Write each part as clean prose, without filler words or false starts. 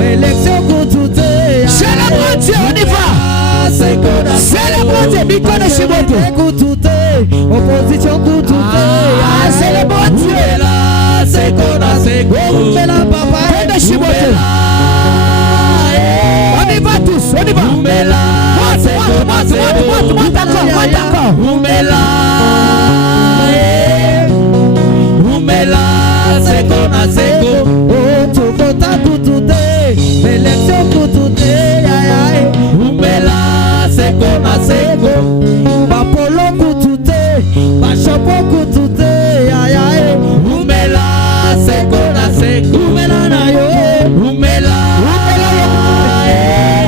élection kututé. Célèbre Dieu, on y va. Célèbre Dieu, Mikono Shimoto. Kututé, opposition kututé. Célèbre Dieu. Oumela papa. Mikono Shimoto. On y va tous, on y va. Monte encore. Oh, tukota kututé, élection kututé. Bapolo kututé, bachapo kututé. Oumela na yo.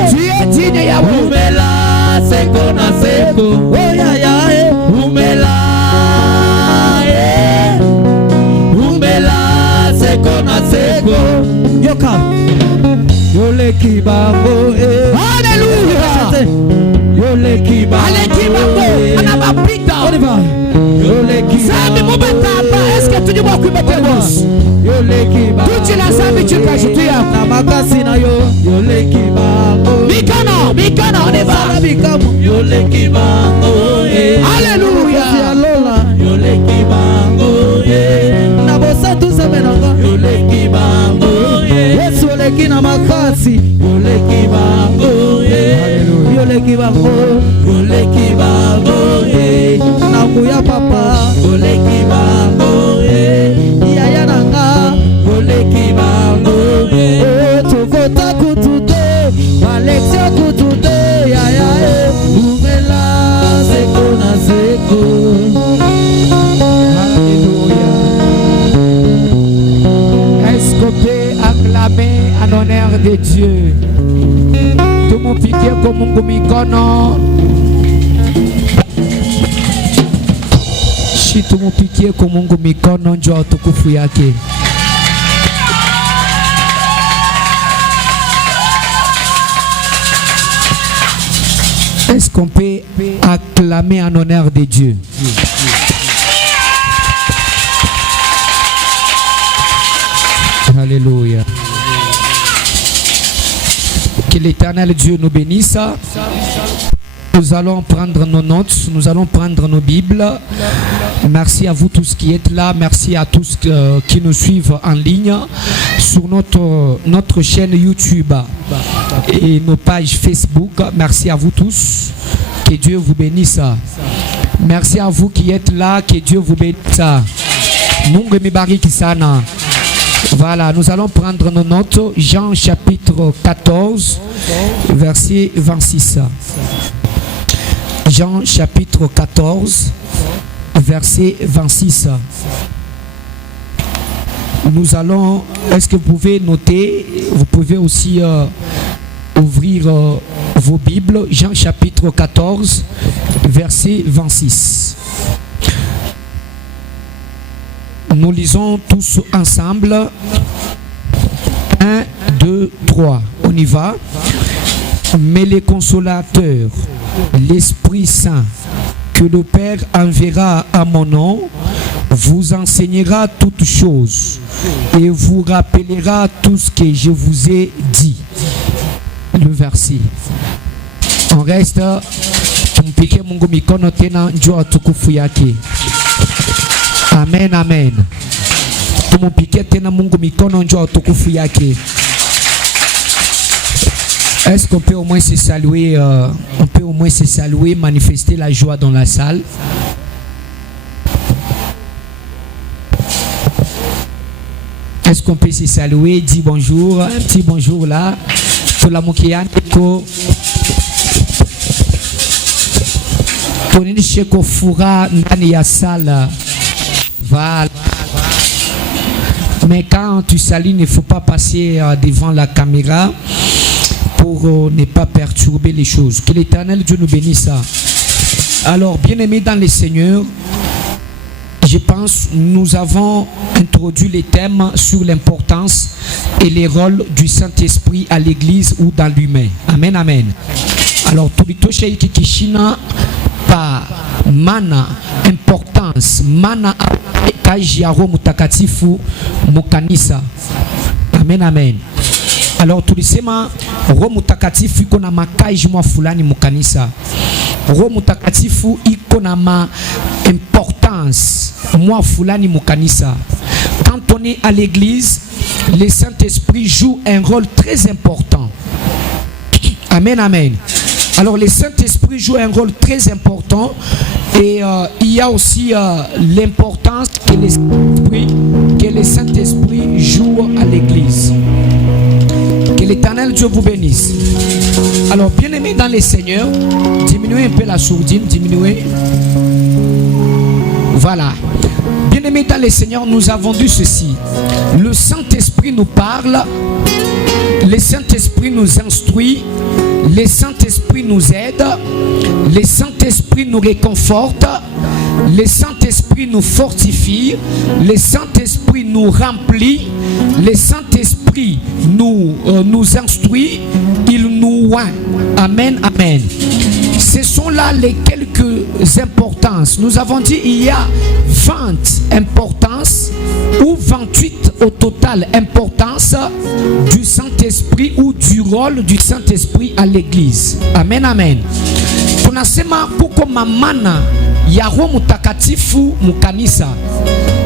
Tu es digne, Yahweh. Oh ya ya. Yoka. Yole kibango. Alléluia. Yole kibango. Allez, Kibango. Anabapita. On y va. Yole Zambi kibango. Mubetapa. Est-ce que tu dis moi que me pemos? Yole kibango. Tuti la zambi chukashitu ya. Na makasi na yo. Yole kibango. Mikano, on y va. Bikamu. Yole kibango. Alléluia. Lola. Yole kibango. Na bosa tu semenanga. Yole kibango. Yesu oleki na makasi. Yole kibango. Yole kibango. Yole kibango. Na kuya papa. Yole kibango. Yaya nanga. Yole kibango. Tukota kututé. Alexia kututé. Yaya. Umela seko na seko. Est-ce qu'on peut acclamer en honneur de Dieu? Tout mon piqué comme mon Mikono. Si tout mon piqué comme mon Mikono, Njo tukufu yake. Est-ce qu'on peut acclamer en honneur de Dieu? Alléluia. Que l'Éternel Dieu nous bénisse. Nous allons prendre nos notes, nous allons prendre nos Bibles. Merci à vous tous qui êtes là. Merci à tous qui nous suivent en ligne sur notre chaîne YouTube et nos pages Facebook. Merci à vous tous. Que Dieu vous bénisse. Merci à vous qui êtes là. Que Dieu vous bénisse. Mungu mibariki sana. Voilà, nous allons prendre nos notes. Jean chapitre 14, verset 26. Jean chapitre 14, verset 26. Nous allons, est-ce que vous pouvez noter? Vous pouvez aussi ouvrir vos Bibles. Jean chapitre 14, verset 26. Nous lisons tous ensemble. 1, 2, 3. On y va. Mais les consolateurs, l'Esprit Saint, que le Père enverra à mon nom, vous enseignera toutes choses et vous rappellera tout ce que je vous ai dit. Le verset. On reste. Tumpike Mungu mikono tena njoo tukufu yake. Amen, amen. Tumupike tena Mungu mikono njoo tukufu yake. Est-ce qu'on peut au moins se saluer, on peut au moins se saluer, manifester la joie dans la salle? Est-ce qu'on peut se saluer, dire bonjour, un petit bonjour là. Tout la moukiane ko tonini sheko fura ndani ya salle. Voilà. Mais quand tu salues, il ne faut pas passer devant la caméra pour ne pas perturber les choses. Que l'Éternel Dieu nous bénisse. Alors, bien-aimés dans le Seigneur, je pense nous avons introduit les thèmes sur l'importance et les rôles du Saint-Esprit à l'Église ou dans l'humain. Amen, amen. Alors, tulitosha hiki kishina pa mana importance, mana kaji ya Roho Mutakatifu mukanisa. Amen, amen. Alors tulisema Roho Mtakatifu iko na makaji mwa fulani mukanisa. Roho Mtakatifu iko na ma importance mwa fulani mukanisa. Quand on est à l'église, le Saint-Esprit joue un rôle très important. Amen, amen. Alors le Saint-Esprit joue un rôle très important et il y a aussi l'importance que le Saint-Esprit joue à l'église. Que l'Éternel Dieu vous bénisse. Alors bien-aimés dans le Seigneur, diminuez un peu la sourdine, diminuez. Voilà. Bien-aimés dans le Seigneur, nous avons dit ceci. Le Saint-Esprit nous parle, le Saint-Esprit nous instruit, le Saint-Esprit nous aide, le Saint-Esprit nous réconforte, le Saint-Esprit nous fortifie, le Saint-Esprit nous remplit, le Saint-Esprit nous instruit, il nous oint. Amen, amen. Ce sont là les quelques importances. Nous avons dit il y a 20 importances ou 28 au total importance du Saint-Esprit ou du rôle du Saint-Esprit à l'église. Amen, amen. Tunasema kuko mamana ya Roho Mtakatifu mukanisa.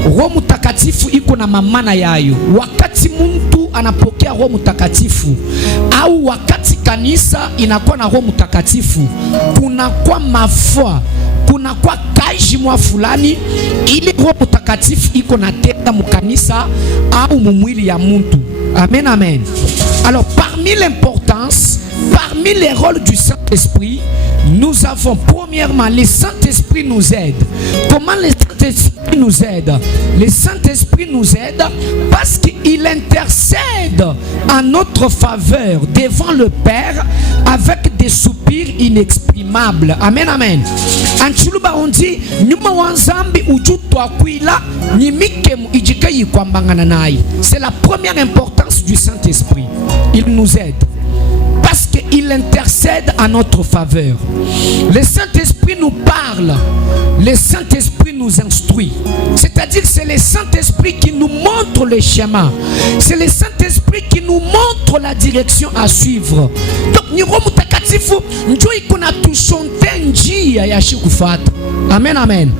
Roho Mtakatifu iko na mamana yayo. Wakati mtu anapokea Roho Mtakatifu au wakati kanisa inakuwa na Roho Mtakatifu, kuna kwa mafua, kuna kwa kaji mwa fulani ili Roho Mtakatifu iko na tenda mukanisa au mumwili ya mtu. Amen, amen. Alors parmi l'importance, parmi les rôles du Saint-Esprit, nous avons premièrement le Saint-Esprit nous aide. Comment le Saint-Esprit nous aide? Le Saint-Esprit nous aide parce qu'il intercède en notre faveur devant le Père avec des soupirs inexprimables. Amen, amen. Anchuluba on dit nyuma wanzambi ujuto akwila nyimike ijikayi kwambangana nayi. C'est la première importance du Saint-Esprit. Il nous aide parce qu'il intercède en notre faveur. Le Saint-Esprit nous parle, le Saint-Esprit nous instruit. C'est-à-dire c'est le Saint-Esprit qui nous montre le chemin. C'est le Saint-Esprit qui nous montre la direction à suivre. Donc ni Roho Mtakatifu ndio iko na tushonte njia ya shikufata. Amen, amen.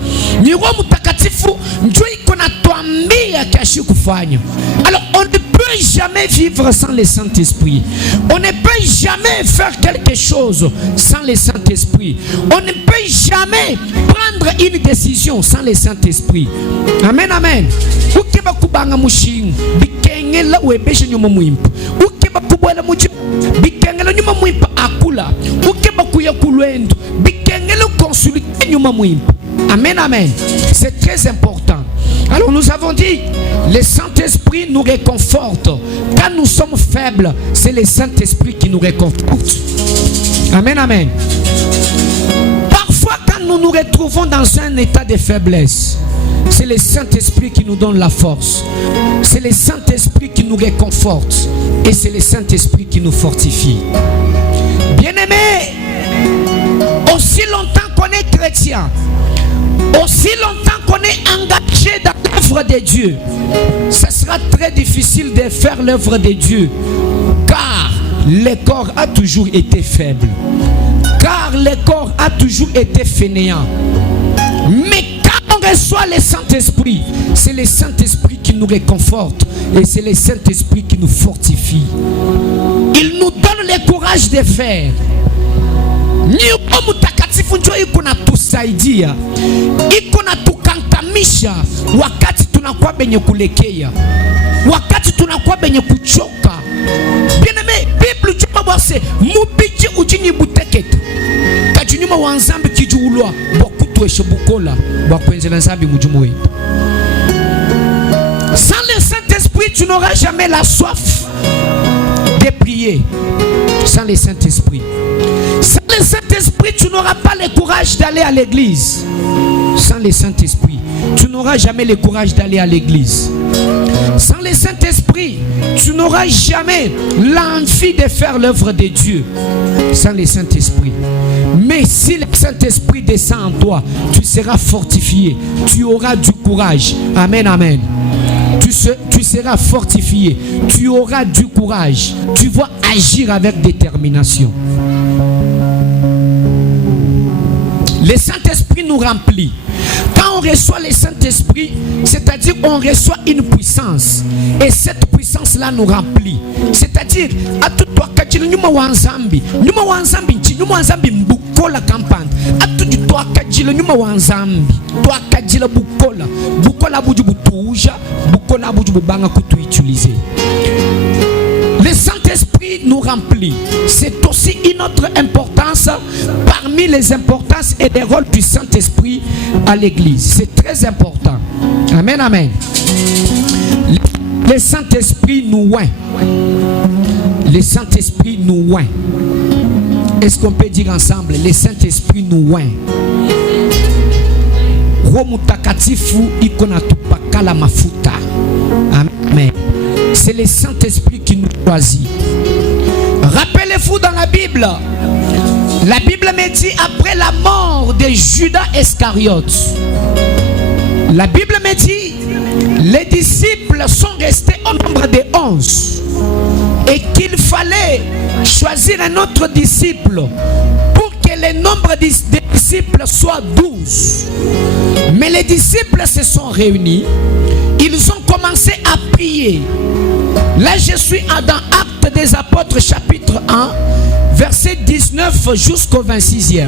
Ni Roho Mtakatifu ndio iko na tuambia kiashi kufanya. Alors on ne peut jamais vivre sans le Saint-Esprit. On ne peut jamais faire quelque chose sans le Saint-Esprit. On ne peut jamais prendre une décision sans le Saint-Esprit. Amen, amen. Ukeba kubanga mushinga bikengela webeshe nyuma muimpa. Ukeba kubwela muchi bikengela nyuma muimpa akula. Ukeba kuya kulwendo bikengela consulter nyuma muimpa. Amen, amen. C'est très important. Alors nous avons dit, le Saint-Esprit nous réconforte. Quand nous sommes faibles, c'est le Saint-Esprit qui nous réconforte. Amen, amen. Parfois, quand nous nous retrouvons dans un état de faiblesse, c'est le Saint-Esprit qui nous donne la force. C'est le Saint-Esprit qui nous réconforte. Et c'est le Saint-Esprit qui nous fortifie. Bien-aimés, aussi longtemps qu'on est chrétien, aussi longtemps qu'on est engagé dans l'œuvre de Dieu, ce sera très difficile de faire l'œuvre de Dieu, car le corps a toujours été faible, car le corps a toujours été fainéant. Mais quand on reçoit le Saint-Esprit, c'est le Saint-Esprit qui nous réconforte et c'est le Saint-Esprit qui nous fortifie. Il nous donne le courage de faire. Ni Roho Mtakatifu ndio iko na tusaidia, iko na tukantamisha wakati tunakuwa benye kulekea, wakati tunakuwa benye kuchoka. Bien-aimé, Bible chuma bose mubiji ujini buteketa kajunyuma wanzambi kijuulwa bokutweshe bukola bakwenzela nzambi mujumu wetu. Sans le Saint-Esprit, tu n'auras jamais la soif de prier. Sans le Saint-Esprit. Sans le Saint-Esprit, tu n'auras pas le courage d'aller à l'église. Sans le Saint-Esprit, tu n'auras jamais le courage d'aller à l'église. Sans le Saint-Esprit, tu n'auras jamais l'envie de faire l'œuvre de Dieu. Sans le Saint-Esprit. Mais si le Saint-Esprit descend en toi, tu seras fortifié. Tu auras du courage. Amen, amen. tu seras fortifié, tu auras du courage, tu vas agir avec détermination. Le Saint-Esprit nous remplit. Quand on reçoit le Saint-Esprit, c'est-à-dire on reçoit une puissance. Et cette puissance-là nous remplit. C'est-à-dire, à tout toi, nyuma wanzambi mbukola campagne. À tout toi, nyuma wanzambi, toi kajila bukola buju butuja, bukola buju bubanga kutu utiliser. Le Saint-Esprit nous remplit. C'est aussi une autre importance parmi les importances et les rôles du Saint-Esprit à l'Église. C'est très important. Amen, amen. Le Saint-Esprit nous oint. Le Saint-Esprit nous oint. Est-ce qu'on peut dire ensemble? Le Saint-Esprit nous oint. Romutakatifu ikona tupakala mafuta. Amen. C'est le Saint-Esprit qui nous choisit. Rappelez-vous dans la Bible me dit après la mort de Judas Iscariote, la Bible me dit les disciples sont restés au nombre de 11 et qu'il fallait choisir un autre disciple pour que le nombre des disciples soit 12. Mais les disciples se sont réunis, ils ont commencé à prier. Là je suis dans Actes des Apôtres chapitre 1 verset 19 jusqu'au 26e.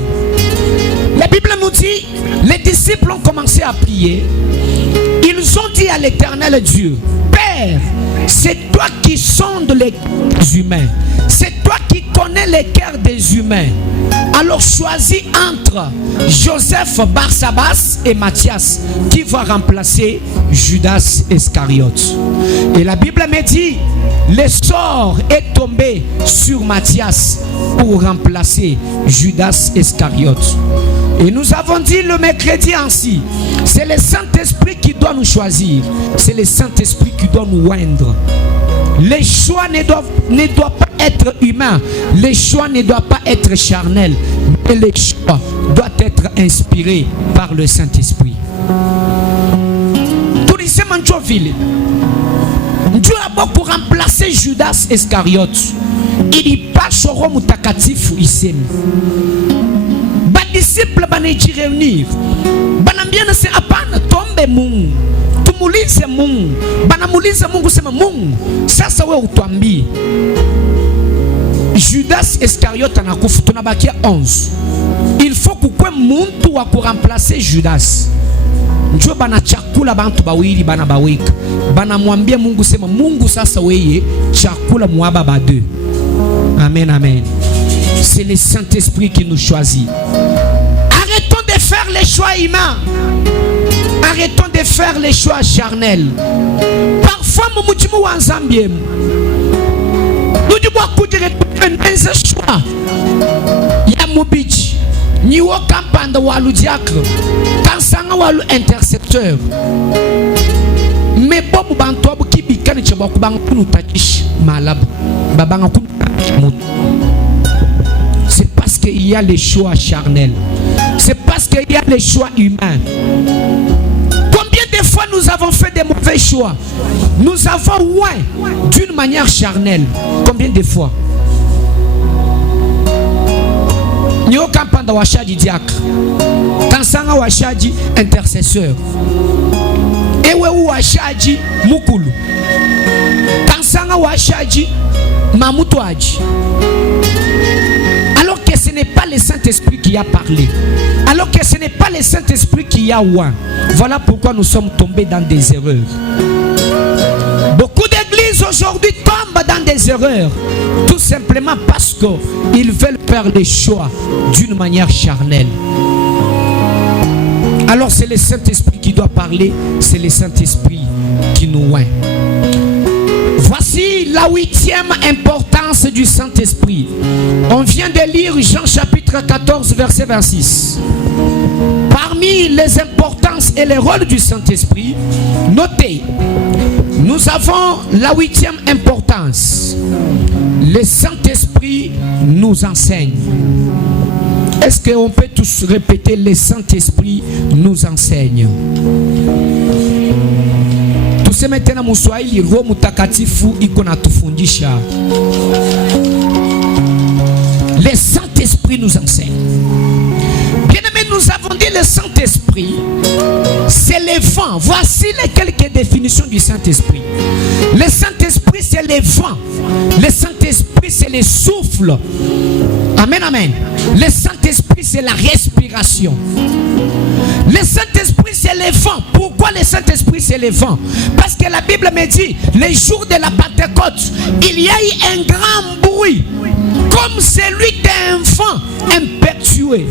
La Bible nous dit, les disciples ont commencé à prier. Ils ont dit à l'Éternel Dieu, Père, c'est toi qui sondes les cœurs humains. C'est toi qui connais les cœurs des humains. Alors choisis entre Joseph, Barsabas et Matthias qui va remplacer Judas Iscariote. Et la Bible me dit, le sort est tombé sur Matthias pour remplacer Judas Iscariote. Et nous avons dit le mercredi ainsi, c'est le Saint-Esprit qui doit nous choisir. C'est le Saint-Esprit qui doit nous oindre. Les choix ne doivent pas être humains. Les choix ne doivent pas être charnels. Mais les choix doivent être inspirés par le Saint-Esprit. Tout ici, Manchoville. Dieu a beau pour remplacer Judas Iscariote. Il y passe au Rome Takatif ici. Les disciples vont réunir. Banambiana c'est apana tombe mungu. Tumulize mungu. Banamulize mungu sema mungu. Sasa wewe utuambie. Judas Iscariote anakufa tunabakia 11. Il faut kukwe muntu wa kuremplacer Judas. Njoo bana chakula bantu bawili bana baweka. Bana mwambie Mungu sema Mungu sasa weye chakula muaba ba deux. Amen, amen. C'est le Saint-Esprit qui nous choisit. Arrêtons de faire les choix humains. Arrêtons de faire les choix charnels. Parfois, nous disons en Zambie, nous disons un choix. Il y a Mobich, ni au campagne walu diacre, kansanga walu intercepteur. Mais bobu bantobu ki bikani chabaku bangu kunu takish malab, babanga kunu mut. C'est parce qu'il y a les choix charnels. C'est parce qu'il y a les choix humains. Combien de fois nous avons fait des mauvais choix? Nous avons oué d'une manière charnelle. Combien de fois? Nyo kampanda washadi diacre. Kansanga washadi intercesseur. Ewe washadi mukulu. Kansanga washadi mamutuaji. Alors que ce n'est pas le Saint-Esprit qui a parlé. Alors que ce n'est pas le Saint-Esprit qui a oué. Voilà pourquoi nous sommes tombés dans des erreurs. Beaucoup d'églises aujourd'hui tombent dans des erreurs. Tout simplement parce qu'ils veulent faire les choix d'une manière charnelle. Alors c'est le Saint-Esprit qui doit parler. C'est le Saint-Esprit qui nous oint. Voici la 8e importance du Saint-Esprit. On vient de lire Jean chapitre 14 verset 26. Parmi les importances et les rôles du Saint-Esprit, notez, nous avons la 8e importance. Le Saint-Esprit nous enseigne. Est-ce qu'on peut tous répéter, le Saint-Esprit nous enseigne? Tout tuseme tena Mswahili, Roho Mtakatifu iko natufundisha. Le Saint-Esprit nous enseigne. Bien-aimés, nous avons dit le Saint-Esprit, c'est le vent. Voici les quelques définitions du Saint-Esprit. Le Saint-Esprit, c'est le vent. Le Saint-Esprit, c'est le souffle. Amen, amen. Le Saint-Esprit, c'est la respiration. Le Saint-Esprit, c'est le vent. Pourquoi le Saint-Esprit, c'est le vent? Parce que la Bible me dit, les jours de la Pentecôte, il y a eu un grand bruit, comme celui d'un vent impétueux.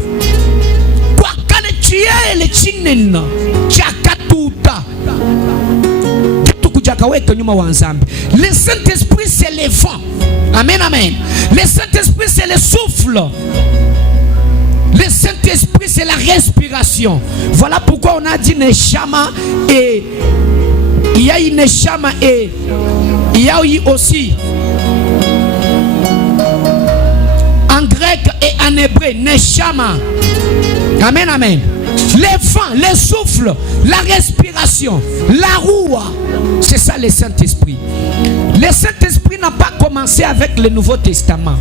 Le Saint-Esprit, c'est le vent. Amen, amen. Le Saint-Esprit, c'est le souffle. Le Saint-Esprit, c'est la respiration. Voilà pourquoi on a dit Neshama, et il y a eu Neshama, et il y a eu aussi en grec et en hébreu Neshama. Amen, amen. Les vents, le souffle, la respiration, la roue, c'est ça le Saint-Esprit. Le Saint-Esprit n'a pas commencé avec le Nouveau Testament.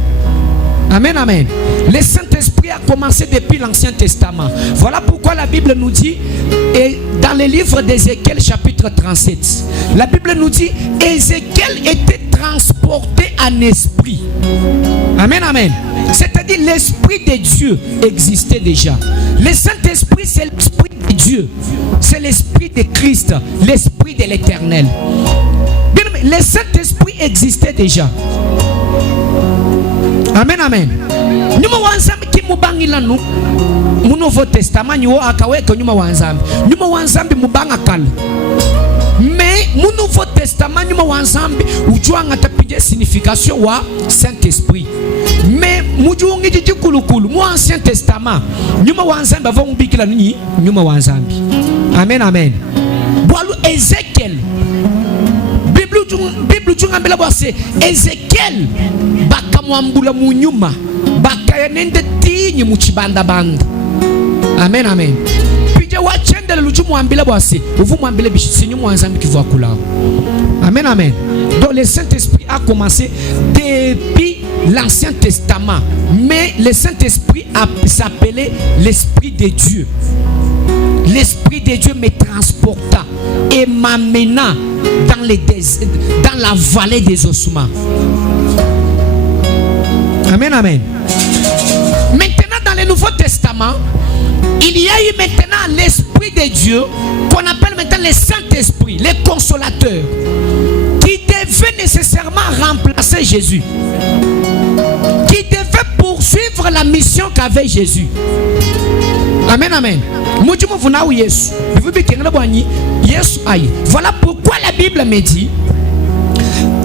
Amen, amen. Le Saint-Esprit a commencé depuis l'Ancien Testament. Voilà pourquoi la Bible nous dit, et dans le livre d'Ézéchiel chapitre 37, la Bible nous dit, Ézéchiel était transporté en esprit. Amen, amen. C'est-à-dire l'Esprit de Dieu existait déjà. Le Saint-Esprit, c'est l'Esprit de Dieu. C'est l'Esprit de Christ, l'Esprit de l'Éternel. Le Saint-Esprit existait déjà. Amen, amen. Nyuma wanzambi kimubangila nu mu Nouveau Testament nyo akaweka nyuma wanzambi. Nyuma wanzambi mubanga kala. Mais mu Nouveau Testament nyuma wanzambi ujuanga tapije signification wa Saint-Esprit. Mais mujuungi jikulukulu mu Ancien Testament nyuma wanzambi avon bikila nyi nyuma wanzambi. Amen, amen. Boalu Ezekiel Bible tungambela bwase Ezekiel bakamwambula munyuma bakayanende tinyi muchibanda banda. Amen, amen. Pije wachendele luchumwambila bwase uvu mwambile bishinyu mwanzambi kivu akulao. Amen, amen. Donc le Saint-Esprit a commencé depuis l'Ancien Testament, mais le Saint-Esprit s'appelait l'Esprit de Dieu. L'Esprit de Dieu me transporta et m'amena dans la vallée des ossements. Amen, amen. Maintenant, dans le Nouveau Testament, il y a eu maintenant l'Esprit de Dieu qu'on appelle maintenant le Saint-Esprit, le consolateur, qui devait nécessairement remplacer Jésus, qui devait poursuivre la mission qu'avait Jésus. Amen, amen. Voilà pourquoi la Bible me dit,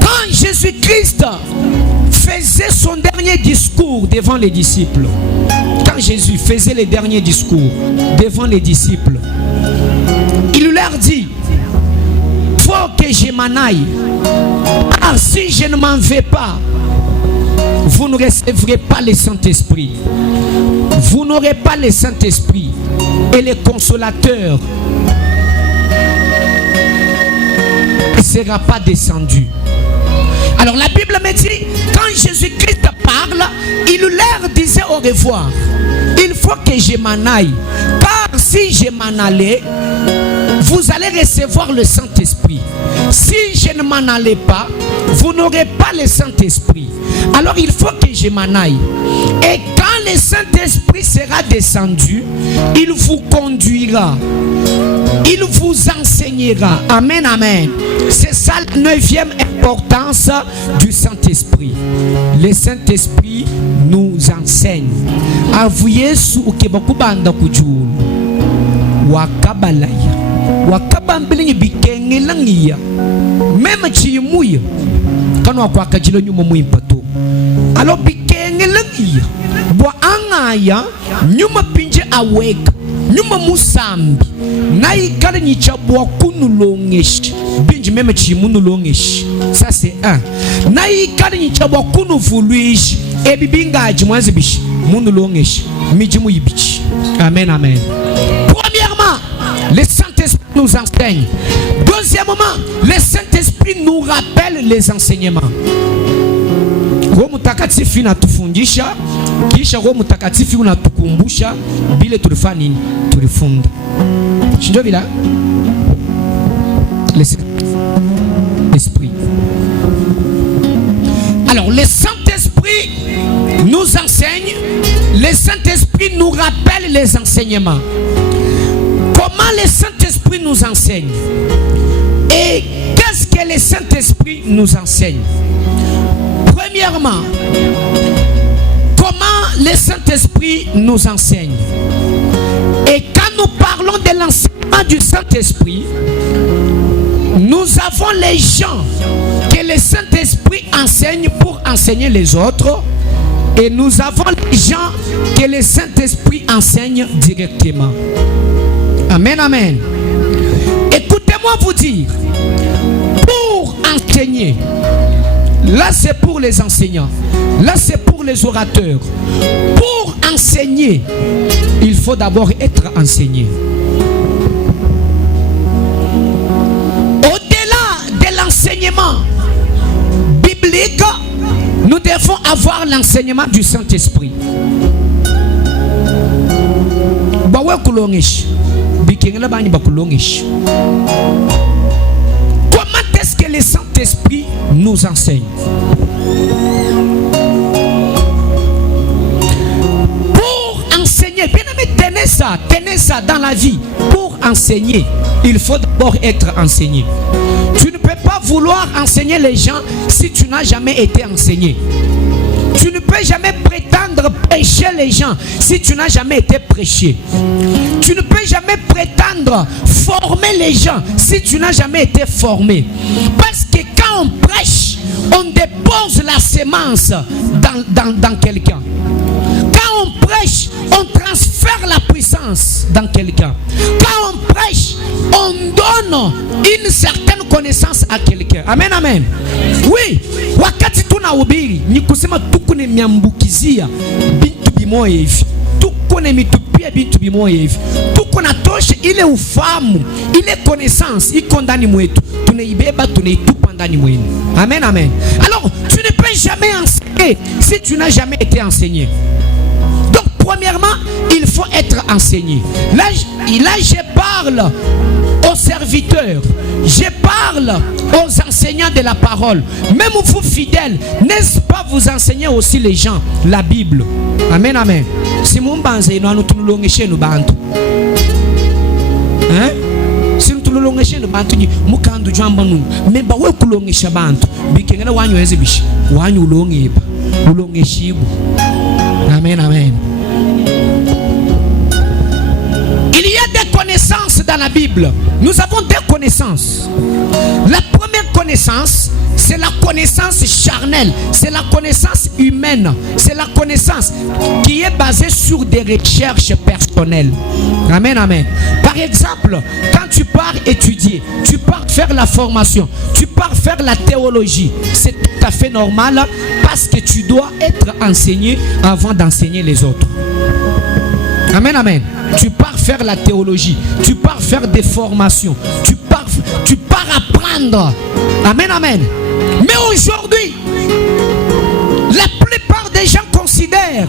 quand Jésus-Christ faisait son dernier discours devant les disciples, quand Jésus faisait les derniers discours devant les disciples, il leur dit, faut que je m'en aille, car si je ne m'en vais pas, vous ne recevrez pas le Saint-Esprit. Vous n'aurez pas le Saint-Esprit et le consolateur ne sera pas descendu. Alors la Bible me dit, quand Jésus-Christ parle, il leur disait au revoir. Il faut que je m'en aille, car si je m'en allais, vous allez recevoir le Saint-Esprit. Si je ne m'en allais pas, vous n'aurez pas le Saint-Esprit. Alors il faut que je m'en aille. Et quand le Saint-Esprit sera descendu, il vous conduira, il vous enseignera. Amen, amen. C'est ça la 9e importance du Saint-Esprit. Le Saint-Esprit nous enseigne. Avouye su ukebakubanda kujuru wakabalaya wakabambilinyi bikengelangiya même chimuya kanwa kwa kajilo nyuma muimpato. Alors bikengelangiya bwa angaya nyuma pinje aweka nyuma musambi na ikale nichabwa kunulongeshi binji meme chimunulongeshi. Ça c'est un. Na ikale nichabwa kunuvuluishi ebibingaji mwanzi bishi munulongeshi mijimu yibichi. Amen, amen. Premièrement, le Saint-Esprit nous enseigne. Deuxièmement, moment, le Saint-Esprit nous rappelle les enseignements. Roho Mtakatifu inatufundisha, kisha Roho Mtakatifu unatukumbusha bile tulifanya nini, tulifunda. Shinjo bila l'Esprit. Alors le Saint-Esprit nous enseigne, le Saint-Esprit nous rappelle les enseignements. Comment le Saint-Esprit nous enseigne? Et qu'est-ce que le Saint-Esprit nous enseigne? Premièrement, comment le Saint-Esprit nous enseigne? Et quand nous parlons de l'enseignement du Saint-Esprit, nous avons les gens que le Saint-Esprit enseigne pour enseigner les autres. Et nous avons les gens que le Saint-Esprit enseigne directement. Amen, amen. Écoutez-moi vous dire, pour enseigner, là c'est pour les enseignants, là c'est pour les orateurs. Pour enseigner, il faut d'abord être enseigné. Au-delà de l'enseignement biblique, nous devons avoir l'enseignement du Saint-Esprit. Comment est-ce que le Saint-Esprit nous enseigne? Pour enseigner, bien aimé, tenez ça dans la vie. Pour enseigner, il faut d'abord être enseigné. Tu ne peux pas vouloir enseigner les gens si tu n'as jamais été enseigné. Tu ne peux jamais prétendre prêcher les gens si tu n'as jamais été prêché. Tu ne peux jamais prétendre former les gens si tu n'as jamais été formé. Parce que quand on prêche, on dépose la sémence dans quelqu'un. Quand on prêche, on transfère la puissance dans quelqu'un. Quand on prêche, on donne une certaine connaissance à quelqu'un. Amen, amen. Oui, wakati tunahubiri ni kusema tukune miambukizia bintu bimoya hivi. Tukune mitupia bintu bimoya hivi. Tukuna tosha ile ufahamu, ile connaissance iko ndani mwetu. Tunaibeba, tunaitupa ndani mwenu. Amen, amen. Alors, tu ne peux jamais enseigner si tu n'as jamais été enseigné. Donc, premièrement, il faut être enseigné. Là, je parle aux serviteurs, je parle aux enseignants de la parole. Même vous fidèles, n'est-ce pas vous enseigner aussi les gens la Bible? Amen, amen. Si nous bantu, hein? Si nous tulongeshe no bantu ni mukandu jamba nu memba we kulongesha bantu bikengela wanyu ezibishi wanyu ulongeba ulongeshibu. Amen, amen. Il y a des connaissances dans la Bible. Nous avons des connaissances. La première connaissance, c'est la connaissance charnelle, c'est la connaissance humaine, c'est la connaissance qui est basée sur des recherches personnelles. Amen, amen. Par exemple, quand tu pars étudier, tu pars faire la formation, tu pars faire la théologie, c'est tout à fait normal parce que tu dois être enseigné avant d'enseigner les autres. Amen, amen. Tu pars faire la théologie, tu pars faire des formations, tu pars apprendre. Amen, amen. Mais aujourd'hui, la plupart des gens considèrent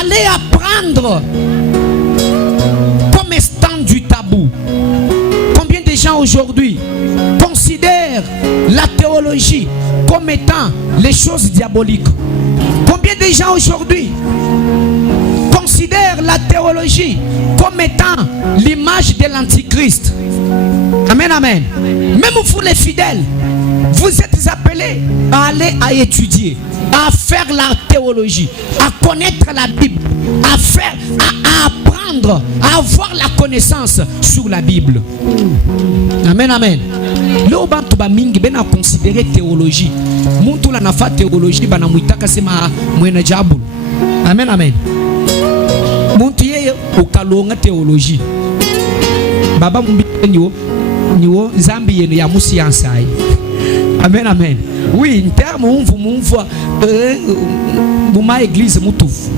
aller apprendre comme étant du tabou. Combien de gens aujourd'hui considèrent la théologie comme étant les choses diaboliques? Combien de gens aujourd'hui considèrent la théologie comme étant l'image de l'antichrist? Amen, amen. Même vous les fidèles, vous êtes appelés à aller à étudier, à faire la théologie, à connaître la Bible, à apprendre, à avoir la connaissance sur la Bible. Amen, amen. Là bantu ba mingi bena considérer théologie. Muntu la nafa théologie bana muitaka sema mwena jabu. Amen, amen. Muntu yeye ukalonga théologie. Baba mumbi niwo zambi yenu ya musiansa. Amen, amen. Oui, en termes mumva buma église mutufu.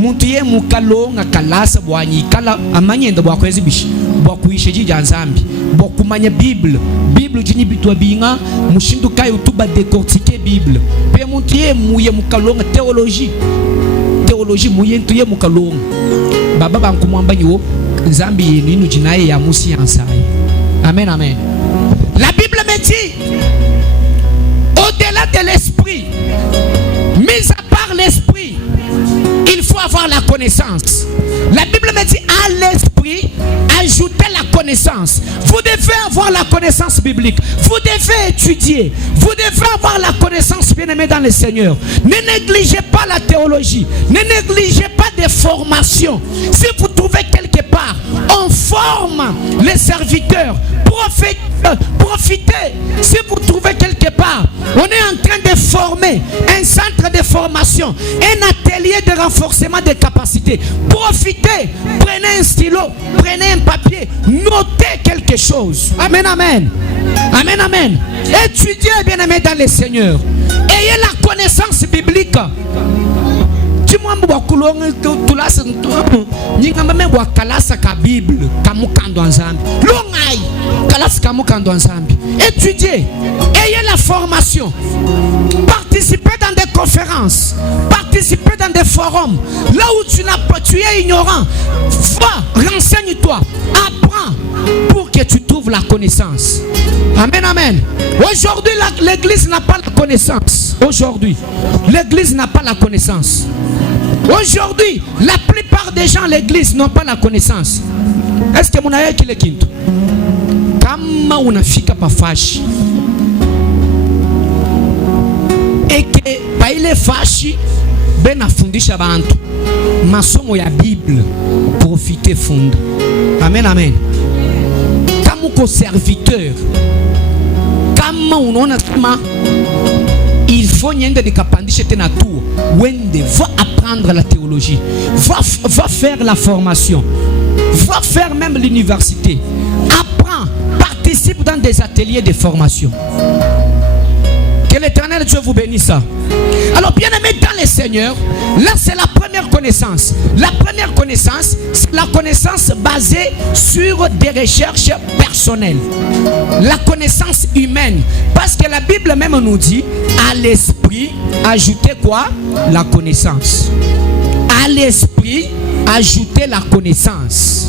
Muntu ye mukalonga kalasa bwanyi kala amanyenda bwa kwezi bishi kuisha jija nzambi kumanya Bible jini bitwa binga mushindu kayo tuba décortiquer Bible pe muntu ye muye mukalonga théologie muye ntuye mukalonga baba bankumwamba nyo nzambi yenu inu jinaye ya musi yansai. Amen, amen. La Bible me dit au-delà de l'esprit, mis à part l'esprit, il faut avoir la connaissance. La Bible me dit à l'esprit, ajoutez la connaissance. Vous devez avoir la connaissance biblique. Vous devez étudier. Vous devez avoir la connaissance, bien-aimés dans le Seigneur. Ne négligez pas la théologie. Ne négligez pas des formations. Si vous trouvez quelque part, on forme les serviteurs. Profitez. Si vous trouvez quelque part, on est en train de former un centre de formation, un atelier de renforcement des capacités. Profitez, prenez un stylo, prenez un papier, notez quelque chose. Amen, amen. Amen, amen. Étudiez, bien-aimés dans le Seigneur. Ayez la connaissance biblique. Chimwambu wakulonga tulasa nyingamba me wakalasa ka Bible kamukando nzambi longai kalasa kamukando nzambi. Étudiez, ayez la formation, participez dans des conférences, participez dans des forums. Là où tu es ignorant, va, renseigne-toi, apprends pour que tu trouves la connaissance. Amen, amen. Aujourd'hui l'église n'a pas la connaissance. Aujourd'hui l'église n'a pas la connaissance. Aujourd'hui, la plupart des gens à l'église n'ont pas la connaissance. Est-ce que mon aïe qui est quinto? Kama unafika pafashi eke pa ile fashi bena fundisha bantu masomo ya Bible, profitez funda. Amen, amen. Kama uko serviteur, kama unaona kama il faut nyende de kapandisha tena tu wende, va apprendre la théologie, va faire la formation, va faire même l'université, apprends, participe dans des ateliers de formation. Que l'Éternel Dieu vous bénisse. Alors bien aimé dans le Seigneur, là c'est la première connaissance. La première connaissance, c'est la connaissance basée sur des recherches personnelles. La connaissance humaine. Parce que la Bible même nous dit, à l'esprit, ajoutez quoi? La connaissance. À l'esprit, ajoutez la connaissance.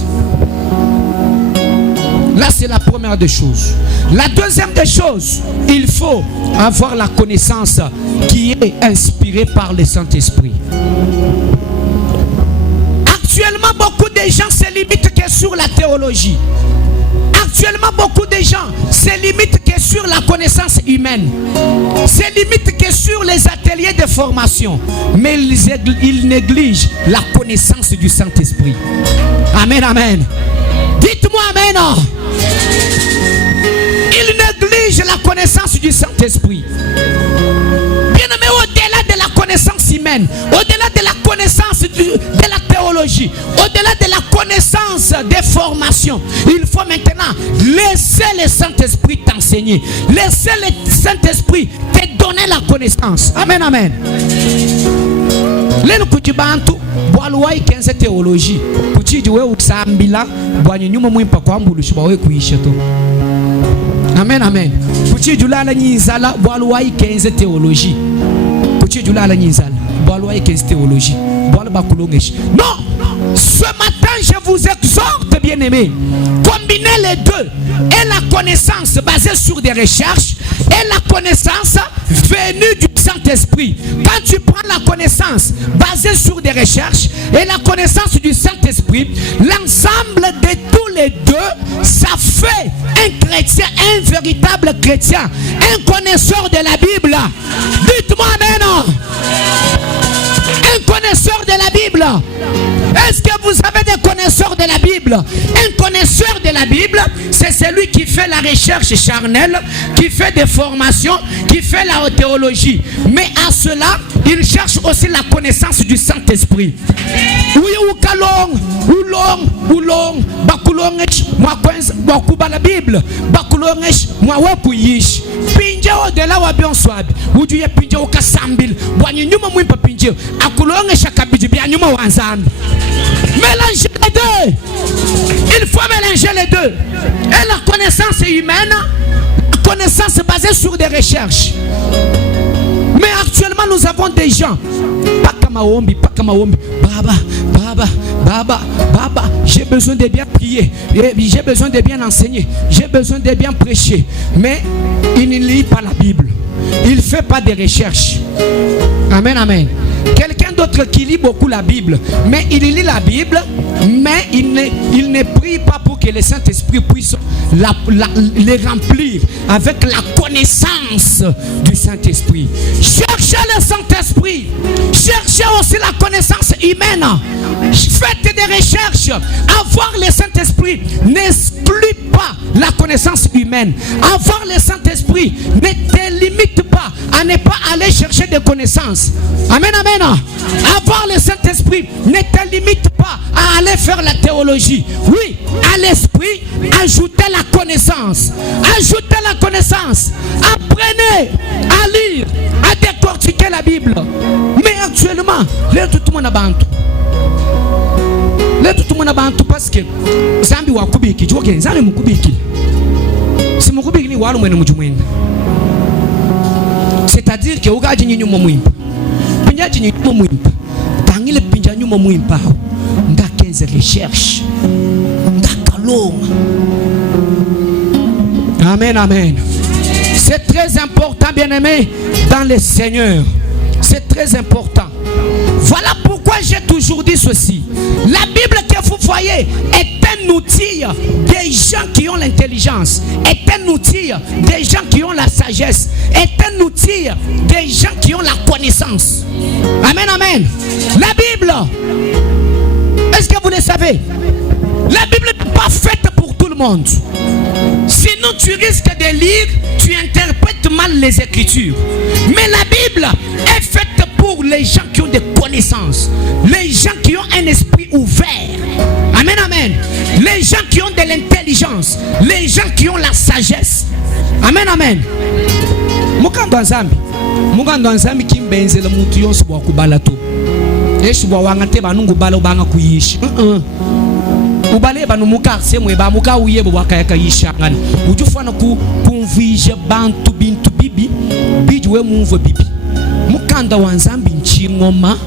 Là, c'est la première des choses. La deuxième des choses, il faut avoir la connaissance qui est inspirée par le Saint-Esprit. Actuellement, beaucoup de gens se limitent que sur la théologie. Actuellement, beaucoup de gens se limitent que sur la connaissance humaine. Se limitent que sur les ateliers de formation. Mais ils négligent la connaissance du Saint-Esprit. Amen, amen. Dites-moi amen. Il néglige la connaissance du Saint-Esprit. Bien-aimé, au-delà de la connaissance humaine, au-delà de la connaissance de la théologie, au-delà de la connaissance des formations, il faut maintenant laisser le Saint-Esprit t'enseigner. Laisser le Saint-Esprit te donner la connaissance. Amen, amen. Lelo kujibantu bwaluwai kenze théologie kuchiji we usambila bwanyu nyuma mwimpa kwa mbulushi bawe kuisha to. Amen, amen. Kuchiji ulala nyinzala bwaluwai kenze théologie. Kuchiji ulala nyinzala bwaluwai kenze théologie. Bwalu bakulongeshi. Non! Ce matin je vous exhorte, bien-aimés, combinez les deux. Et la connaissance basée sur des recherches et la connaissance venue du Saint-Esprit. Quand tu prends la connaissance basée sur des recherches et la connaissance du Saint-Esprit, l'ensemble de tous les deux, ça fait un chrétien, un véritable chrétien, un connaisseur de la Bible. Dites-moi amen. Un connaisseur de la Bible. Est-ce que vous avez des connaisseurs de la Bible? Un connaisseur de la Bible, c'est celui qui fait la recherche charnelle, qui fait des formations, qui fait la théologie. Mais à cela, il cherche aussi la connaissance du Saint-Esprit. Oui, ou kalong, ou long, bakulongesh, moi bakuba la Bible, bakulongesh, moi wakuyish. Pinje au-delà wa bien swabi, ou du ye pinje au kasambil, boigny nyuma mwimpa pinje, akulongesh akabiji bien nyuma wanzambi. Mélangez les deux. Il faut mélanger les deux. Et la connaissance humaine, la connaissance basée sur des recherches. Mais actuellement, nous avons des gens. Baba, j'ai besoin de bien prier. J'ai besoin de bien enseigner. J'ai besoin de bien prêcher. Mais il ne lit pas la Bible. Il ne fait pas de recherches. Amen, amen. Quelqu'un d'autre qui lit beaucoup la Bible, mais il lit la Bible, mais il ne prie pas pour que le Saint-Esprit puisse les remplir avec la connaissance du Saint-Esprit. Cherchez le Saint-Esprit. Cherchez aussi la connaissance humaine. Faites des recherches. Avoir le Saint-Esprit n'exclut pas la connaissance humaine. Avoir le Saint-Esprit ne te limite pas à ne pas aller chercher des connaissances. Amen, amen. Avoir le Saint-Esprit ne te limite pas à aller faire la théologie. Oui, à l'esprit, ajoutez la connaissance. Ajoutez la connaissance. Apprenez à lire, à décortiquer la Bible. Mais actuellement, tout le monde a bantu. Tout le monde a bantu parce que Zambi wa kubiki. Tu vois que Zambi mukubiki. Si mukubiki ni walu mwene mujumwene. C'est-à-dire que ugaji nyumo mwimpa. Pinjaji nyumo mwimpa. Tangile pinja nyumo mwimpa. Nda 15 recherches. Nda kalonga. Amen, amen. C'est très important, bien-aimé, dans le Seigneur. C'est très important. Voilà pourquoi j'ai toujours dit ceci. La Bible que vous voyez est un outil des gens qui ont l'intelligence, est un outil des gens qui ont la sagesse, est un outil des gens qui ont la connaissance. Amen, amen. La Bible, est-ce que vous le savez? La Bible n'est pas faite pour tout le monde. Sinon tu risques de lire, tu interprètes mal les Écritures. Mais la Bible est faite pour les gens qui ont des connaissances, les gens qui ont un esprit ouvert. Amen, amen. Les gens qui ont de l'intelligence, les gens qui ont la sagesse. Amen, amen. Mukando nzambi kimbenzela muntu yonse bwa kubala to. Yesu bwa wangate banungu bala banga kuyishi. Ubale banu muka semwe ba muka uyebo wakayaka yishangana. Ujufana kumvije bantu bintu bibi bijwe mumvo bibi. Mukanda wa nzambi nchingoma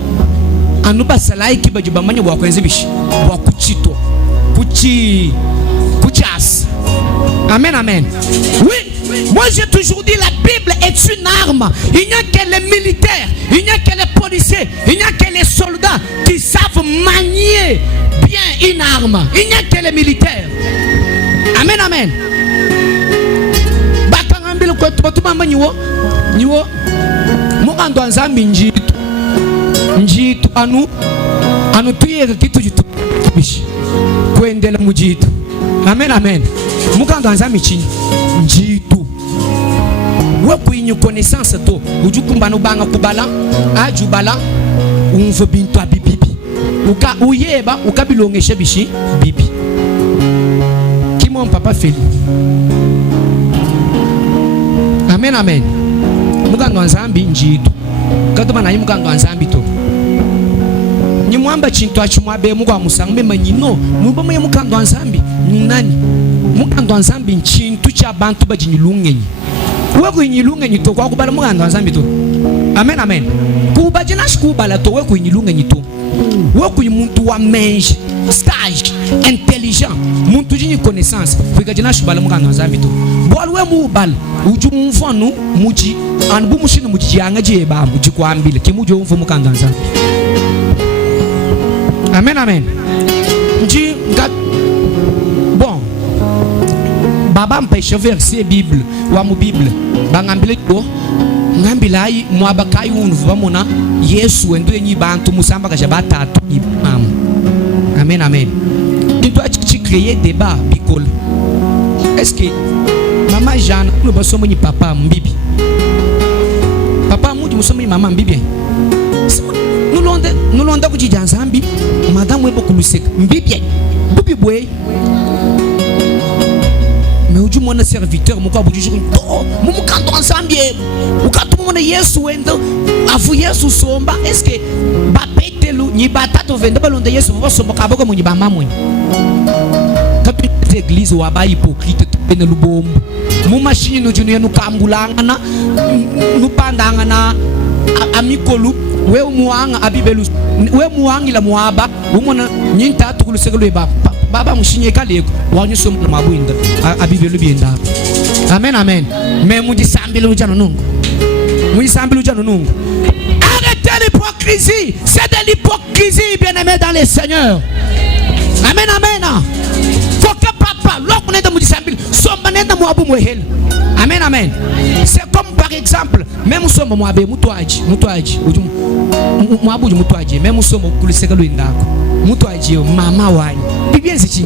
anuba salaiki bajibamanya bwakwenze bishi bwakuchito kuchas. Amen, amen. Oui, moi j'ai toujours dit la Bible est une arme. Il n'y a que les militaires, il n'y a que les policiers, il n'y a que les soldats qui savent manier bien une arme. Il n'y a que les militaires. Amen, amen. Bakangambile kwa tubatuma nyiwo mukando nzambi njitu anu tuyeka kitu jitu bishi kwendela mujitu. Amen, amen. Mukando nzambi njitu weku inyu connaissance to ujukumbana ubanga kubala ajubala umva bintu abibibi uyeba ukabilongeshe bishi bibi kimo papa feli. Amen, amen. Mukando nzambi njitu katoma na mukando nzambi to nyimwamba chintu achimwabe mukwa musange manyino muba mwe mukando nzambi nani mukando nzambi chintu cha bantu bajinyilungenyi weku inyilungenyi to kwa kubala mukando nzambi to. Amen, amen. Kuba jina shikubala to weku inyilungenyi to weku muntu wa menje stage intelligent muntu jini connaissance fika jina shibala mukando nzambi to bolwe mubal ujumfonu muji anbu mushini muji yanga je ba muji kwambile kimujo umfu mukando nzambi. Amen, amen. Nji bon baba mpeshe verset Bible wa mu Bible bangambile ko ngambila yi mwabakai unvu bamona Yesu endo enyi bantu musamba kasha batatu imam. Amen, amen. Into achi créer débat bicol. Est-ce que maman Jeanne nous basomo ni papa mbibi papa muji musomo ni mama mbibi nous l'onda kujija nzambi madame webo kuluseka mbibi bubi boy mais uju mona serviteur mukwa buju to mumukando nzambi ukatumona Yesu wendo afu Yesu somba. Est-ce que ba petelu ni batatu vendo balonda Yesu basomba kaboko munyi ba mamwe toute église ou aba hypocrite pene lubombo. Mu machine no jinu nu kambulanga na nu pandanga na amikolu we muanga abibelu we muangi la muaba umona nyinta tukulu sekelo baba mushinye kaleko wanyu na mabwinda abibelu bienda. Amen amen. Mais mu disambile ujano nungu. Mu disambile ujano nungu. Arrêtez l'hypocrisie. C'est de l'hypocrisie, bien-aimé dans le Seigneur. Amen amen. Faut que papa l'on de mu disambile somba nenda mu abu mwehel. Amen amen. C'est comme par exemple même somba mu abe mutwaji mu abu mutwaji même somba kulisekelo indako. Mutwaji mama wani. Bibien zichi.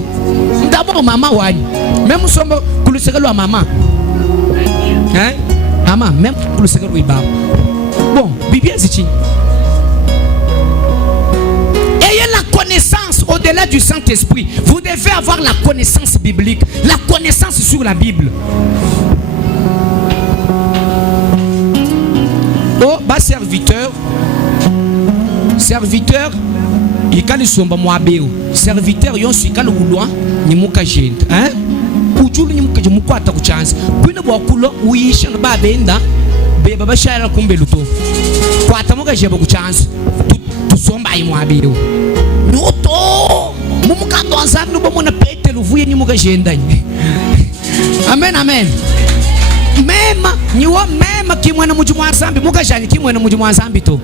D'abord mama wani. Même somba kulisekelo mama. Hein? Maman, même pour le secret oui. Bon, Bibien zichi. Ayez la connaissance au-delà du Saint-Esprit. Vous devez avoir la connaissance biblique, la connaissance sur la Bible. Oh, bah serviteur, il kali somba moabeo. Serviteur yon si kali wulwa ni muka jenda, hein? Ujulu nyimuka mukwata ku chance kwina bwakulo uyisha babenda beba bashara kumbe luto kwata muka jeba ku chance tusomba imwabiro luto mumuka donza nubo mona pete luvuye nyimuka jenda. Amen amen. Mema niwa mema kimwana muju mwansambi muka jani kimwana muju mwansambi to.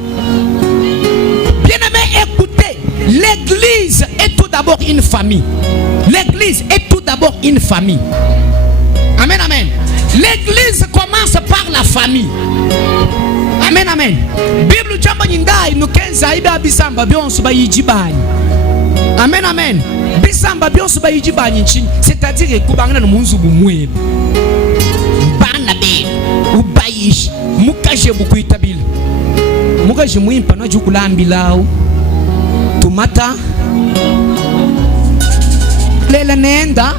Bien aimé, écoutez, l'église est tout d'abord une famille. L'église est tout d'abord une famille. Amen, amen. L'église commence par la famille. Amen, amen. Bible jamba nyindai nukenza ibe abisamba byonso bayijibani. Amen, amen. Bisamba byonso bayijibani nchini. C'est-à-dire kubangana no munzu bumwe. Bana be ubayish mukaje bukuitabila. Mukaje muimpa no jukulambilao. Tumata lela nenda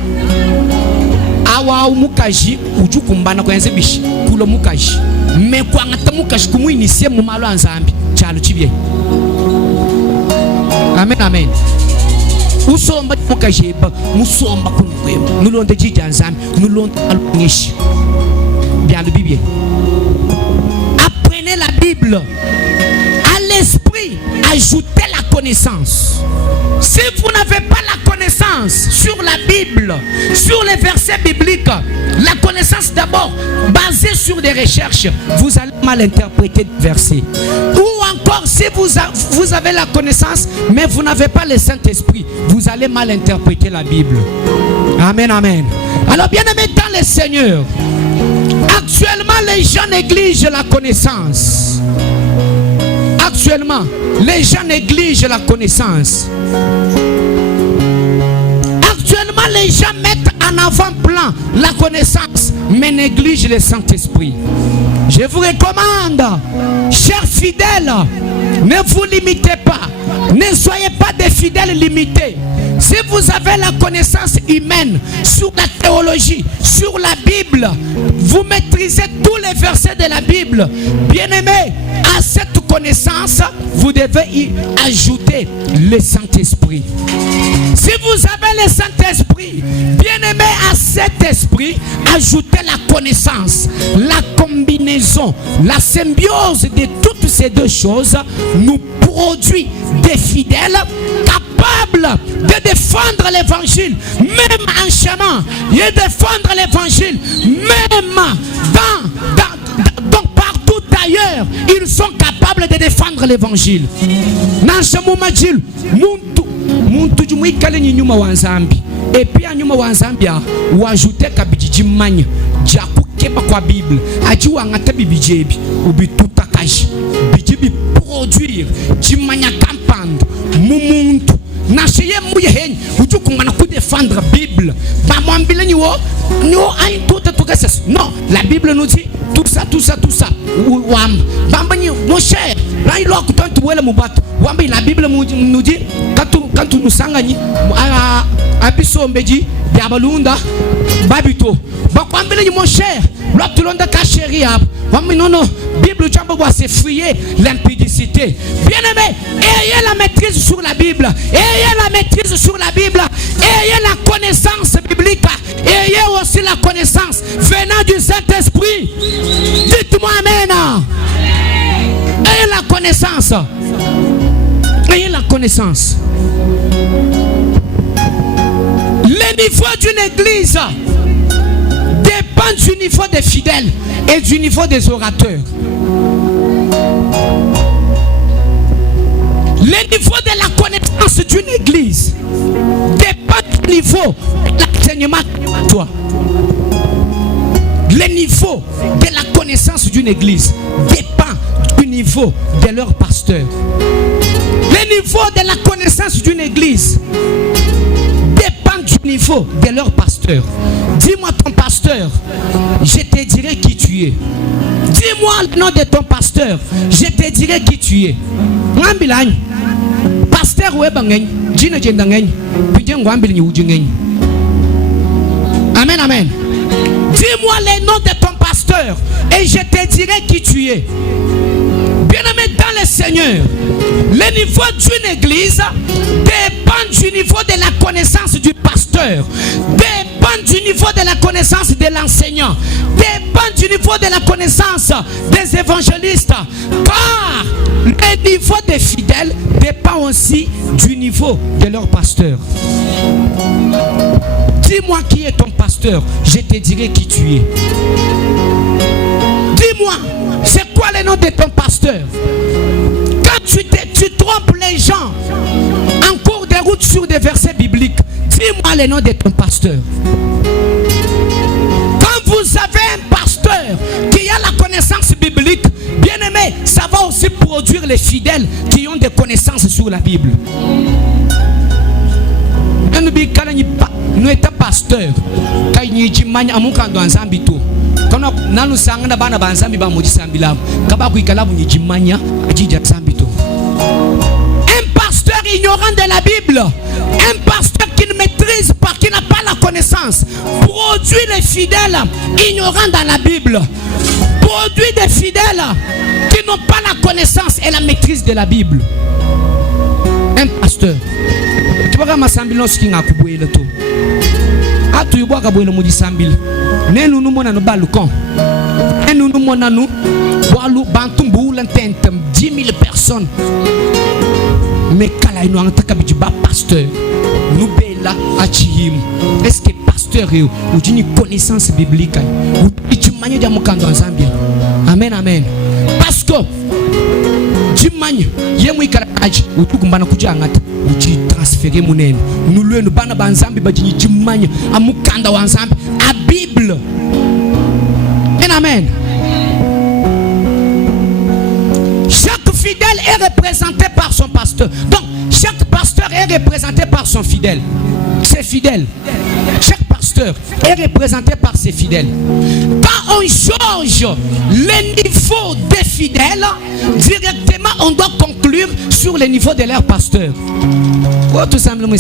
awa mukaji ujukumbana kwenze bishi kulo mukaji me kwangata mukaji kumwinisie mu malo anzambi chalo chibye. Amen amen. Usomba mukaji ba musomba kunkwema nulonde jija anzambi nulonde alungishi bien le Bible. Apprenez la Bible. À l'esprit ajoutez la connaissance. Si vous n'avez pas la connaissance sur la Bible, sur les versets bibliques, la connaissance d'abord basée sur des recherches, vous allez mal interpréter le verset. Ou encore, si vous avez la connaissance, mais vous n'avez pas le Saint-Esprit, vous allez mal interpréter la Bible. Amen, amen. Alors, bien aimé dans le Seigneur, actuellement, les gens négligent la connaissance. Actuellement, les gens négligent la connaissance. Actuellement, les gens mettent en avant-plan la connaissance, mais négligent le Saint-Esprit. Je vous recommande, chers fidèles, ne vous limitez pas. Ne soyez pas des fidèles limités. Si vous avez la connaissance humaine sur la théologie, sur la Bible, vous maîtrisez tous les versets de la Bible. Bien-aimés, à cette connaissance, vous devez y ajouter le Saint-Esprit. Si vous avez le Saint-Esprit, bien-aimé, à cet esprit, ajoutez la connaissance, la combinaison, la symbiose de toutes ces deux choses nous produit des fidèles capables de défendre l'évangile, même en chemin, et défendre l'évangile, même donc partout ailleurs, ils sont capables de défendre l'évangile. Muntu jumuikale ni nyuma wanzambi et puis nyuma wanzambi ou ajouter kabijiji manya jaku keba kwa Bible ajiwa ngata bibijebi ubitutakaji bijibi produire jimanya campagne mumuntu nasheye muye hen ujukumana ku défendre Bible ba mwambile ni wo ayi tout non, la Bible nous dit tout ça wam bambani mon cher là il a coupé tout le mubato wambi la Bible nous dit quand nous sangani abiso mbeji diabalunda babito bakwambile ni mon cher l'autre londa chéri wambi non Bible jambo doit s'effrayer l'impudicité. Bien-aimé, ayez la maîtrise sur la Bible, ayez la maîtrise sur la Bible, ayez la connaissance biblique aussi la connaissance venant du Saint-Esprit. Dites-moi amen. Ayez la connaissance. Ayez la connaissance. Le niveau d'une église dépend du niveau des fidèles et du niveau des orateurs. Le niveau de la connaissance d'une église dépend du niveau de l'enseignement de toi. Le niveau de la connaissance d'une église dépend du niveau de leur pasteur. Le niveau de la connaissance d'une église dépend du niveau de leur pasteur. Dis-moi ton pasteur, je te dirai qui tu es. Dis-moi le nom de ton pasteur, je te dirai qui tu es. Pasteur Amen, amen. Dis-moi le nom de ton pasteur et je te dirai qui tu es. Bien-aimé dans le Seigneur, le niveau d'une église dépend du niveau de la connaissance du pasteur, dépend du niveau de la connaissance de l'enseignant, dépend du niveau de la connaissance des évangélistes, car le niveau des fidèles dépend aussi du niveau de leur pasteur. Dis-moi qui est ton pasteur, je te dirai qui tu es. Dis-moi, c'est quoi le nom de ton pasteur? Quand tu trompes les gens en cours de route sur des versets bibliques, dis-moi le nom de ton pasteur. Quand vous avez un pasteur qui a la connaissance biblique, bien aimé, ça va aussi produire les fidèles qui ont des connaissances sur la Bible. Nous étions pasteurs. Quand nous étions un pasteur ignorant de la Bible, un pasteur qui ne maîtrise pas, qui n'a pas la connaissance, produit les fidèles ignorants dans la Bible, produit des fidèles qui n'ont pas la connaissance et la maîtrise de la Bible. Un pasteur. Tu vois comment ça tu vois que nous sambil ne nous nous monano balcon et nous nous monano walu bantumbu l'entente 10 000 personnes mais kala ino antaka bijiba pasteur nous bela achihim. Est-ce que pasteur ou une connaissance biblique ou tu manies de mukando en Zambie? Amen, amen. Parce que Jimany, yemu ikaraji, utukumbana kujangata, uji transférer monene. Nous le nous bana banzambi badini Jimany, amukanda wanzambi, a Bible. Amen, amen. Chaque fidèle est représenté par son pasteur. Donc, chaque pasteur est représenté par son fidèle. Ses fidèles. Chaque pasteur est représenté par ses fidèles. Quand on change le niveau des fidèles, directement on doit conclure sur le niveau de leur pasteur. Oh, tout simplement,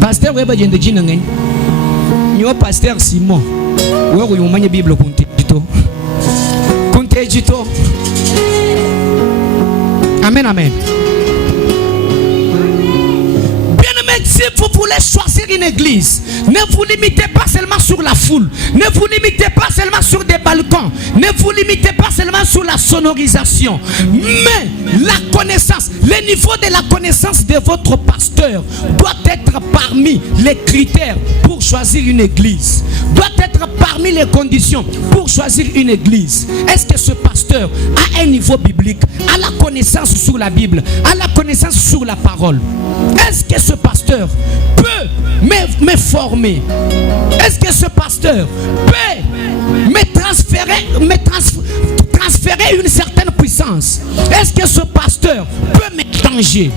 pasteur, vous avez dit que pasteur Simon, vous avez dit que Bible Kuntejito. Amen, amen. Si vous voulez choisir une église, ne vous limitez pas seulement sur la foule, ne vous limitez pas seulement sur des balcons, ne vous limitez pas seulement sur la sonorisation, mais la connaissance, le niveau de la connaissance de votre pasteur doit être parmi les critères pour choisir une église, doit être parmi les conditions pour choisir une église. Est-ce que ce pasteur a un niveau biblique, a la connaissance sur la Bible, a la connaissance sur la parole? Est-ce que ce pasteur peut me former? Est-ce que ce pasteur peut me transférer une certaine puissance? Est-ce que ce pasteur peut me changer?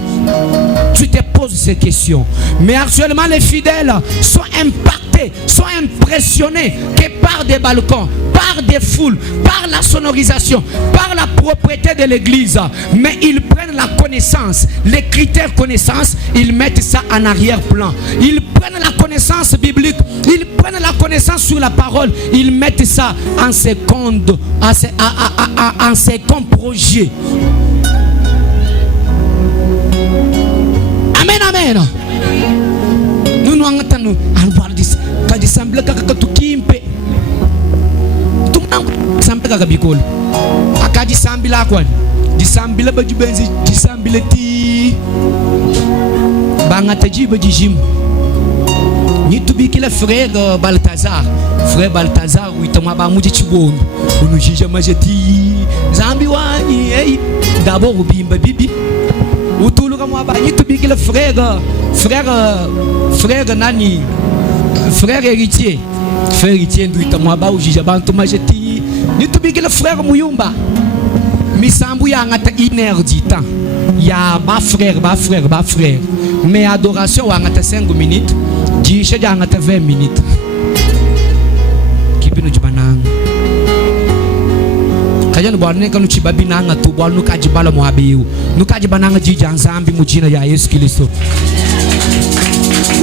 Tu te poses ces questions. Mais actuellement, les fidèles sont impactés, sont impressionnés que par des balcons, par des foules, par la sonorisation, par la propriété de l'église. Mais ils prennent la connaissance, les critères connaissance, ils mettent ça en arrière-plan. Ils prennent la connaissance biblique, ils prennent la connaissance sur la parole, ils mettent ça en seconde, en second projet. Amen, amen. Nous nous entendons. sampai kaka bikol aka di sambila kwan di sambila baju benzi di sambila ti bangata ji baju jim ni tubi kila frère Balthazar oui toma ba muji chibonu unu jija majeti zambi wani hey d'abord ubimba bibi utulu kama ba ni tubi kila frère nani frère héritier ndu toma ba ujija bantu majeti ni tubi kila frère muyumba misambu ya ngata 1h du temps ya ba frère mais adoration wa ngata 5 minutes jisha ja ngata 20 minutes kipino jibananga kajana bwana kanu chibabinanga tu bwana nukajibala muabiu nukajibananga jija nzambi mujina ya Yesu Kristo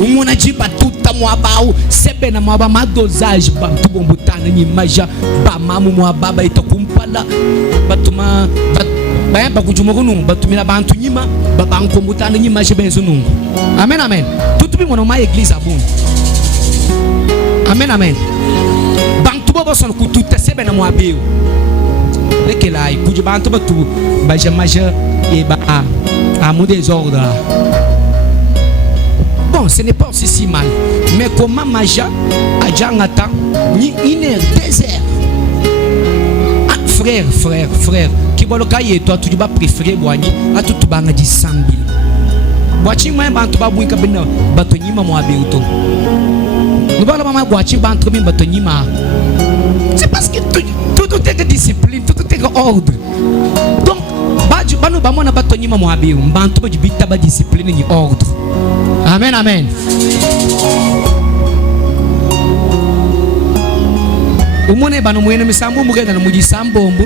umuna jiba tuta muabau sebe na muaba madosage ba tubombutana ni maja ba mamu muababa itakumpala batuma ba kujumogo nungu batumira bantu nyima ba bankombutana nyima shebenzo nungu amen tutubi mwana ma église abundu amen bantu bobo son kututa sebe na muabeu lekelai kuju bantu batu baja maja e ba a mu désordre. Bon, ce n'est pas aussi si mal. Mais comment Maja a Djangata ni une désert? Ah, frère. Qui va le cahier, toi, tu vas préférer Boani à tout banga di Sambil. Boachi, moi, bantu ba bouika bena, batonima mo abeuto. Nous allons maman boachi bantu min batonima. C'est parce que tout est discipline, tout est ordre. Donc, banu bamona batonima mo abeu, bantu ba bita ba discipline ni ordre. Amen. Umone bano mwene misambu mugenda na mujisambombo.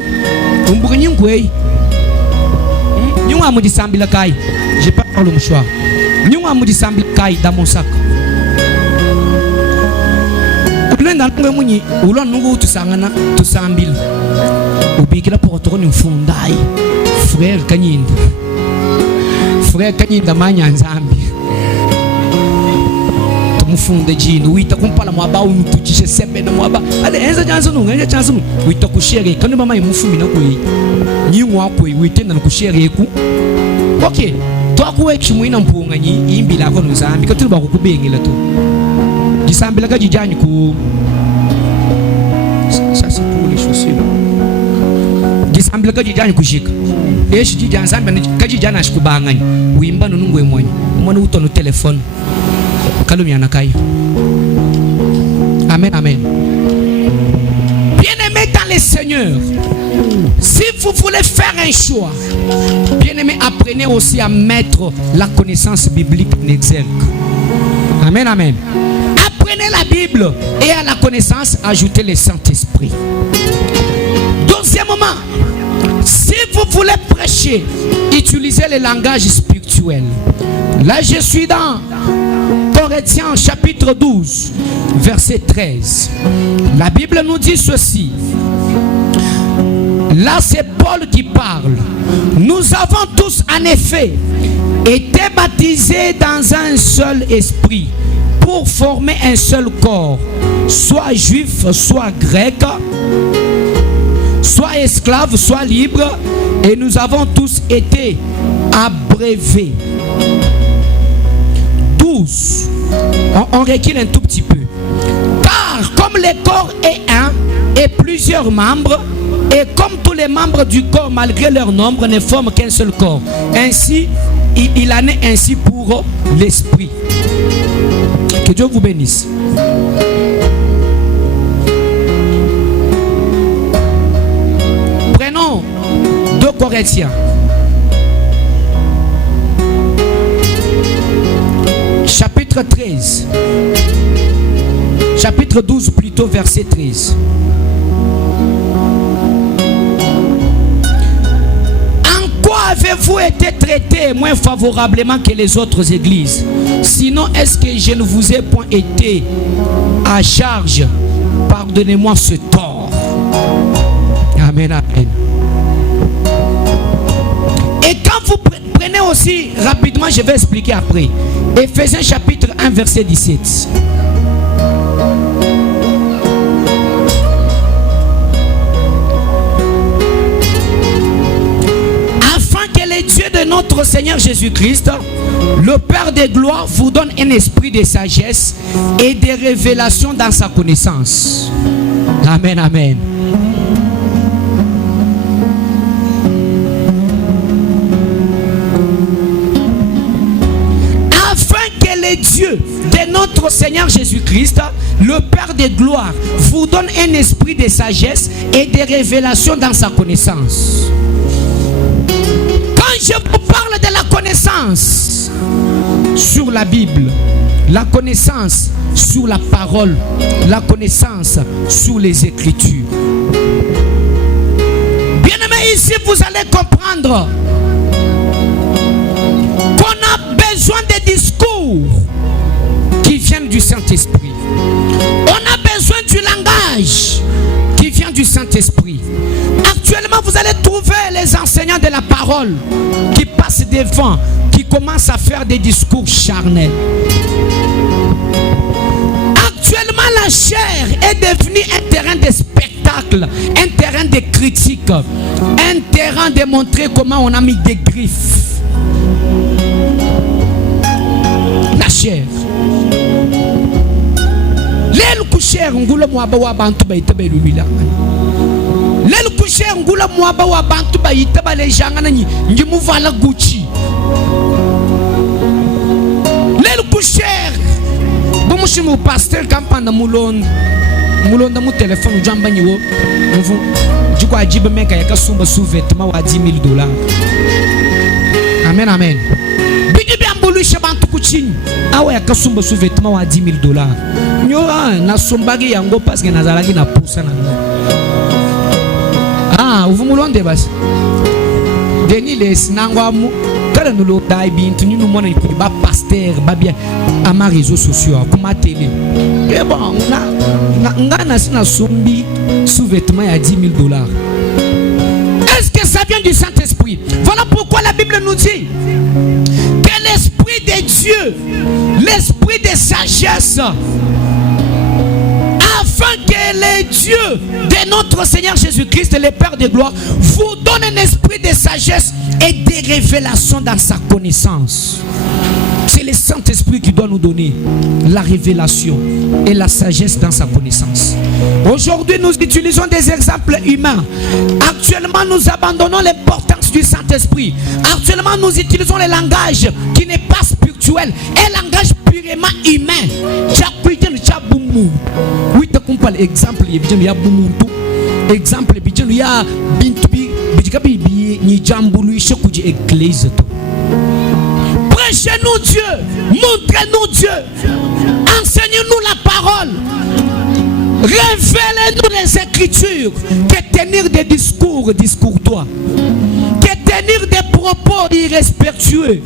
Umbuka nyingwe. Nyuma mujisambila kai. J'ai pas parlé le choix. Nyuma mujisambila kai dans mon sac. Ulenda ngwe munyi ulwa nungu tusangana tusambila. Ubikira porto ni mfundai. Frère Kanyinda manya nzambi. Mufunde jini wita kumpala mwaba unutujishe sebe na mwaba ale enza chanzo wita kushere kanu mama imufumi na kwe nyimwa kwe wita na kushere ku okay to akuwe chimwina mpunga nyi imbila ko nuzambi katulu ba kukubengela to gisambila ka jijani ku sasa pole shosilo gisambila ka jijani kushika eshi jijani zambi ka jijani ashikubanganya wimba nunungwe mwenye mwana utono telefone. Amen. Bien-aimés dans le Seigneur, si vous voulez faire un choix, bien-aimés, apprenez aussi à mettre la connaissance biblique en exergue. Amen. Apprenez la Bible et à la connaissance, ajoutez le Saint-Esprit. Deuxièmement, si vous voulez prêcher, utilisez le langage spirituel. Là, je suis dans Corinthiens chapitre 12, verset 13. La Bible nous dit ceci. Là, c'est Paul qui parle. Nous avons tous, en effet, été baptisés dans un seul esprit pour former un seul corps, soit juif, soit grec, soit esclave, soit libre, et nous avons tous été abreuvés. 12. On recule un tout petit peu. Car comme le corps est un et plusieurs membres, et comme tous les membres du corps, malgré leur nombre, ne forment qu'un seul corps. Ainsi, il en est ainsi pour l'esprit. Que Dieu vous bénisse. Prenons 2 Corinthiens. Chapitre 13. Chapitre 12 plutôt, verset 13. En quoi avez-vous été traité moins favorablement que les autres églises? Sinon, est-ce que je ne vous ai point été à charge? Pardonnez-moi ce tort. Amen. Et quand vous prenez aussi, rapidement, je vais expliquer après. Éphésiens chapitre 1, verset 17. notre Seigneur Jésus-Christ, le Père de gloire vous donne un esprit de sagesse et de révélation dans sa connaissance. Amen, amen. Afin que le Dieu de notre Seigneur Jésus-Christ, le Père de gloire, vous donne un esprit de sagesse et de révélation dans sa connaissance. Quand je vous parle de la connaissance sur la Bible, la connaissance sur la parole, la connaissance sur les Écritures. Bien-aimés, ici vous allez comprendre qu'on a besoin de discours qui viennent du Saint-Esprit. On a besoin du langage qui vient du Saint-Esprit. Actuellement, vous allez trouver les enseignants de la parole qui passent devant, qui commencent à faire des discours charnels. Actuellement, la chair est devenue un terrain de spectacle, un terrain de critique, un terrain de montrer comment on a mis des griffes. La chair. Lel coucher ngula mwaba wa bantu ba itabe lulila. Lel coucher ngula mwaba wa bantu ba itaba le jangana nyi muvala Gucci. Lel coucher bomushi mu pasteur kampanda mulonda mu telefone jamba nyiwo mvu jiko ajibe meka yakasumba sous vêtement wa $10,000. Amen, amen. Bidi biambulu shabantu kuchini awa yakasumba sous vêtement wa $10,000. Nyora na sombagi yango parce que nazalaki na pousa na ngo. Ah, uvumulonde basi. Deni les nangwamu kala nulo dai bintu nyunu mona ni ba pasteur ba bien ama réseaux sociaux kuma télé. Et bon, ngana sina sombi sous-vêtement à $10,000. Est-ce que ça vient du Saint-Esprit? Voilà pourquoi la Bible nous dit que l'Esprit de Dieu, l'Esprit de sagesse, afin que le Dieu de notre Seigneur Jésus-Christ, le Père de gloire, vous donne un esprit de sagesse et de révélation dans sa connaissance. C'est le Saint-Esprit qui doit nous donner la révélation et la sagesse dans sa connaissance. Aujourd'hui, nous utilisons des exemples humains. Actuellement, nous abandonnons l'importance du Saint-Esprit. Actuellement, nous utilisons le langage qui n'est pas spirituel, un langage purement humain. Oui, tu comprends l'exemple, il y a beaucoup exemple, il y a bintubi, ni jambulu, chaque église. Prêchez-nous Dieu, montrez-nous Dieu, enseignez-nous la parole, révélez-nous les Écritures, que tenir des discours discourtois, que tenir des propos irrespectueux,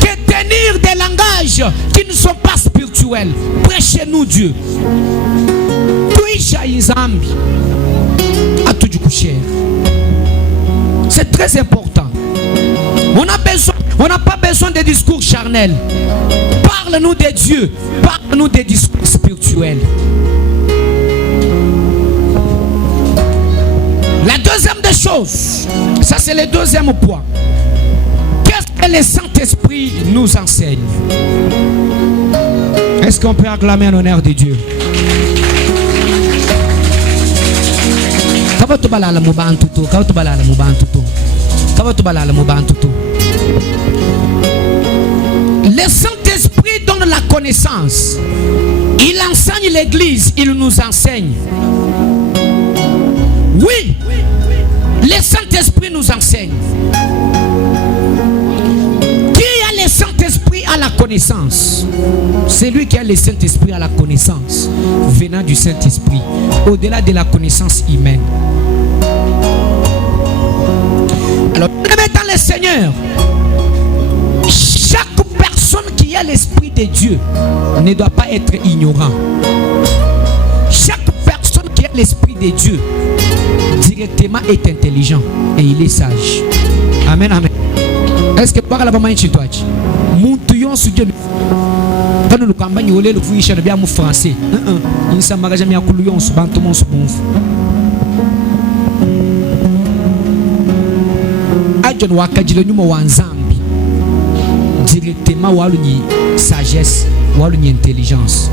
que tenir des langages qui ne sont pas spirituels. Prêchez-nous Dieu. C'est très important. On n'a pas besoin de discours charnels. Parle-nous de Dieu. Parle-nous des discours spirituels. La deuxième des choses, ça c'est le deuxième point. Qu'est-ce que le Saint-Esprit nous enseigne? Est-ce qu'on peut acclamer en honneur de Dieu? Le Saint-Esprit donne la connaissance. Il enseigne l'église, il nous enseigne. Oui, le Saint-Esprit nous enseigne. Qui a le Saint-Esprit à la connaissance? C'est lui qui a le Saint-Esprit à la connaissance, venant du Saint-Esprit, au-delà de la connaissance humaine. Alors, dans le Seigneur, chaque personne qui a l'Esprit de Dieu ne doit pas être ignorant. Chaque personne qui a l'Esprit de Dieu directement est intelligent et il est sage. Amen, amen. Est-ce que tu parles à chez toi? Montuyon sur Dieu. Quand nous campagne au lait, le fouille chez le bien français. Il s'en magasin à Coulion, sous Bantomon, sous Bonf. John wakajile nyuma wa nzambi directement walu ni sagesse walu ni intelligence.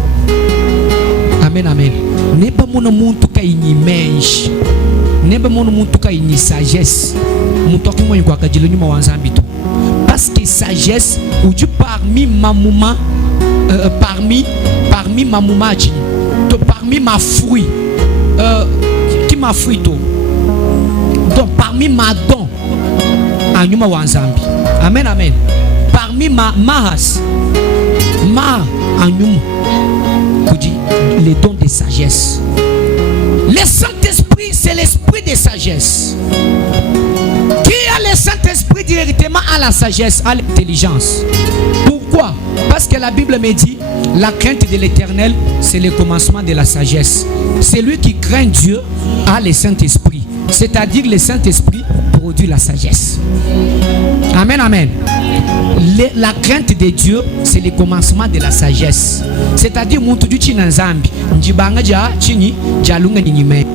Amen amen. Neba mona muntu ka ini mensh. Neba mona muntu ka ini sagesse. Muntu ki mwenye wakajile nyuma wa nzambi to. Parce que sagesse ou du parmi ma mouma parmi ma mouma to parmi ma fruit qui m'a fruit to. Donc parmi ma don anyuma wa nzambi. Amen amen. Parmi ma mahas ma anyuma kudi les dons de sagesse. Le Saint-Esprit c'est l'esprit de sagesse. Qui a le Saint-Esprit directement à la sagesse, à l'intelligence. Pourquoi? Parce que la Bible me dit la crainte de l'Éternel c'est le commencement de la sagesse. Celui qui craint Dieu a le Saint-Esprit. C'est-à-dire le Saint-Esprit produit la sagesse. Amen, amen. La crainte de Dieu, c'est le commencement de la sagesse. C'est-à-dire, muntu du china nzambi, njibanga ja chini, jalunga nyime.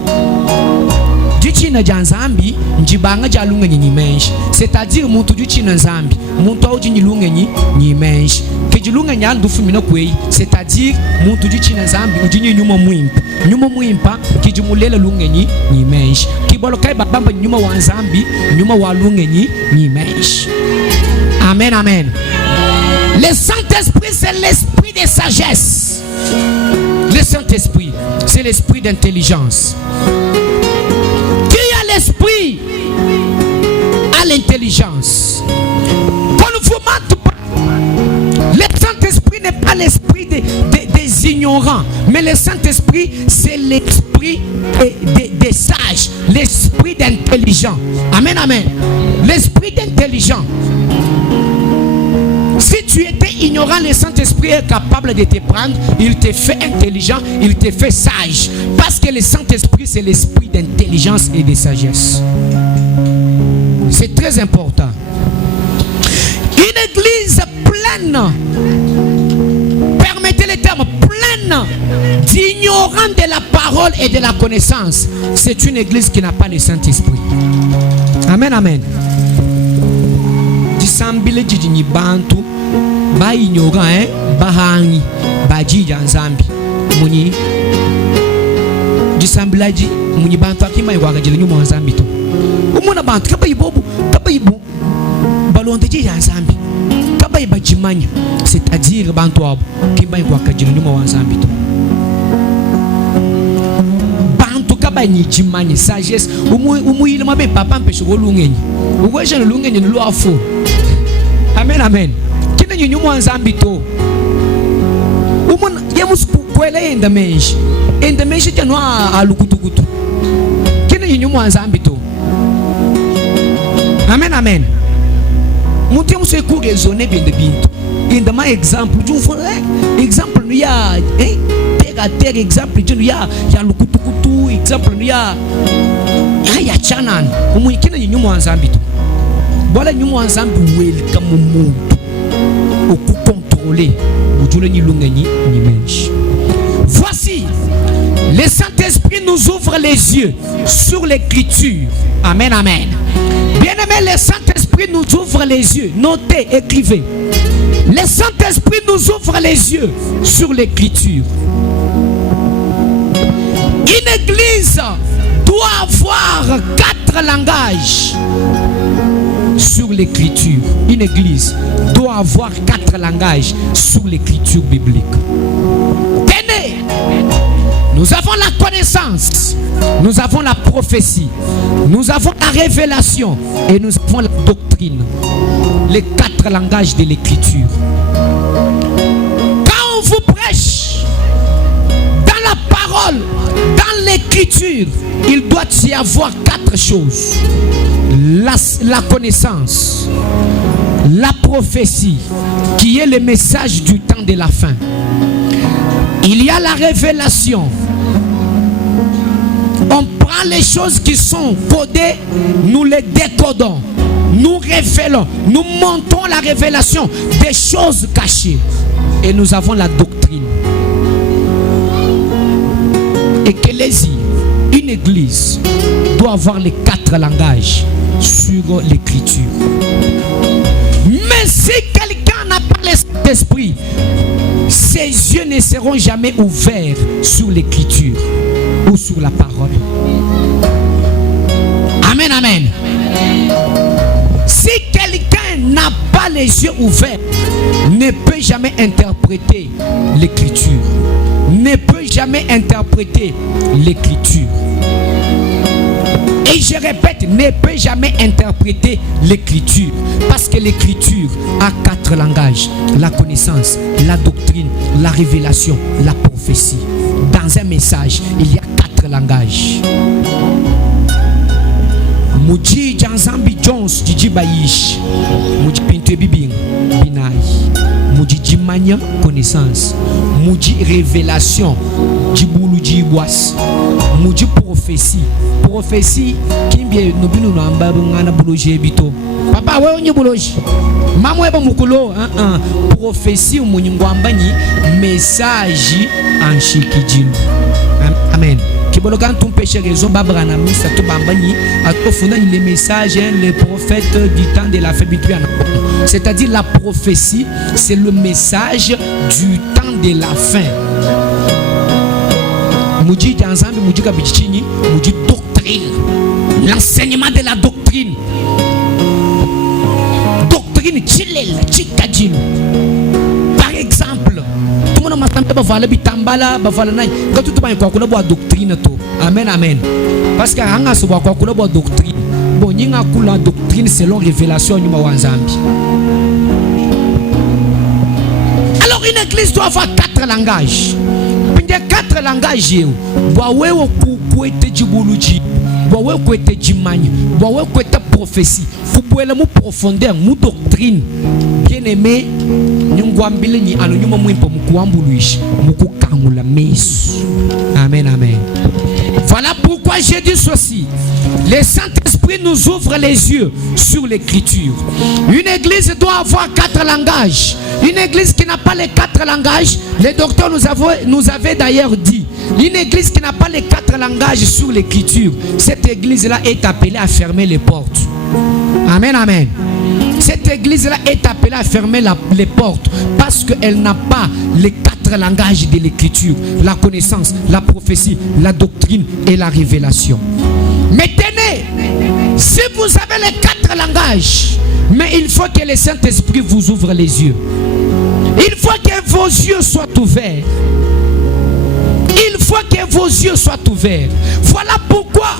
Du china janzambi, njibanga jalunga nyime. C'est-à-dire, muntu du china nzambi, muntu au jini lunga nyime. Kejilunga nyandu fumina kwei, c'est-à-dire, muntu du china nzambi, ujini nyuma mwimpa. Nyuma mwimpa, kijimulela lunga nyime. Kibolo kai babamba nyuma wanzambi, nyuma walunga nyime. Amen, amen. Le Saint-Esprit, c'est l'esprit de sagesse. Le Saint-Esprit, c'est l'esprit d'intelligence. Qui a l'esprit a l'intelligence. Qu'on ne vous mente pas. Le Saint-Esprit n'est pas l'esprit des ignorants, mais le Saint-Esprit, c'est l'esprit des sages, l'esprit d'intelligent. Amen, amen. L'esprit d'intelligent. Si tu étais ignorant, le Saint-Esprit est capable de te prendre. Il te fait intelligent, il te fait sage. Parce que le Saint-Esprit, c'est l'esprit d'intelligence et de sagesse. C'est très important. Une église pleine, permettez le terme, pleine d'ignorants de la parole et de la connaissance, c'est une église qui n'a pas le Saint-Esprit. Amen, amen. Disambile jijini bantu ba ignorant bahangi bajija nzambi muni disambilaji muni bantu akima iwagajile nyuma nzambi to umuna bantu kabayibu balonde jija nzambi kabayiba jimanya, c'est-à-dire bantu abo kimba iwagajile nyuma nzambi to bantu kabanyi jimanya sagesse umuyile mabe papa mpesho golungenyi uweje lungenyi lo afo. Amen, amen. Kina nyumu nzambi to umuna yemus kwele enda menshi janwa alukutukutu kina nyumu nzambi to. Amen, amen. Muti muso ku raisonner bien de bintu in ma exemple tu fo exemple nu ya terre exemple tu ya lukutukutu exemple nu ya chanan umuyikina nyumu nzambi to. Voilà nous ensemble welcome monde au coup contrôlé. Voici, le Saint-Esprit nous ouvre les yeux sur l'écriture. Amen, amen. Bien-aimé, le Saint-Esprit nous ouvre les yeux. Notez, écrivez. Le Saint-Esprit nous ouvre les yeux sur l'écriture. Une église doit avoir 4 langages sur l'écriture. Une église doit avoir 4 langages sur l'écriture biblique. Tenez, nous avons la connaissance, nous avons la prophétie, nous avons la révélation et nous avons la doctrine. Les 4 langages de l'écriture. Quand on vous prêche dans la parole, dans l'écriture, il doit y avoir 4 choses. La connaissance, la prophétie, qui est le message du temps de la fin. Il y a la révélation. On prend les choses qui sont codées, nous les décodons, nous révélons, nous montons la révélation des choses cachées. Et nous avons la doctrine. Ecclésie, une église, doit avoir les 4 langages sur l'écriture. Mais si quelqu'un n'a pas l'esprit, ses yeux ne seront jamais ouverts sur l'écriture ou sur la parole. Amen, amen. Si quelqu'un n'a pas les yeux ouverts, ne peut jamais interpréter l'écriture. Ne peut jamais interpréter l'écriture. Et je répète, ne peut jamais interpréter l'écriture. Parce que l'écriture a 4 langages. La connaissance, la doctrine, la révélation, la prophétie. Dans un message, il y a 4 langages. Muji Janzambi Jones Didi Bayish Muji Pinte Bibing Binai Muji Jimanya connaissance Muji révélation Djiboulou Djibouas Muji prophétie Kimbie Nobinu Nambabu Ngana Bouloje Bito Papa we onye Bouloje Mamwe ba mukulo prophétie Munyingwambani message en Chikijilu. Amen. Quand on péché raison, les messages, les prophètes du temps de la fête. C'est-à-dire la prophétie, c'est le message du temps de la fin. Moudi ensemble, Moudi Kabichini, Moudi doctrine, l'enseignement de la doctrine. Doctrine, Chilel, Chikadjil. Par exemple, tout le monde m'a dit que bitambala bavala nai quand tout le monde a doctrine to amen amen parce que hanga so ba kwa doctrine bon nyinga kula doctrine selon révélation nyuma wanzambi. Alors une église doit avoir 4 langages. Puis 4 langages yo boa wewo ku ete jibuluji boa wewo ku ete jimani boa wewo ku ete prophétie fubuela mu profondeur mu doctrine bien aimé nyungwambile ni anonyuma mwimpo mukuambuluishi mukukangula mesu. Amen amen. Voilà pourquoi j'ai dit ceci. Le Saint-Esprit nous ouvre les yeux sur l'écriture. Une église doit avoir 4 langages. Une église qui n'a pas les 4 langages, les docteurs nous avaient d'ailleurs dit, une église qui n'a pas les 4 langages sur l'écriture, cette église-là est appelée à fermer les portes. Amen, amen. Cette église-là est appelée à fermer les portes parce qu'elle n'a pas les 4 langages de l'écriture, la connaissance, la prophétie, la doctrine et la révélation. Mais tenez, si vous avez les 4 langages, mais il faut que le Saint-Esprit vous ouvre les yeux. Il faut que vos yeux soient ouverts. Il faut que vos yeux soient ouverts. Voilà pourquoi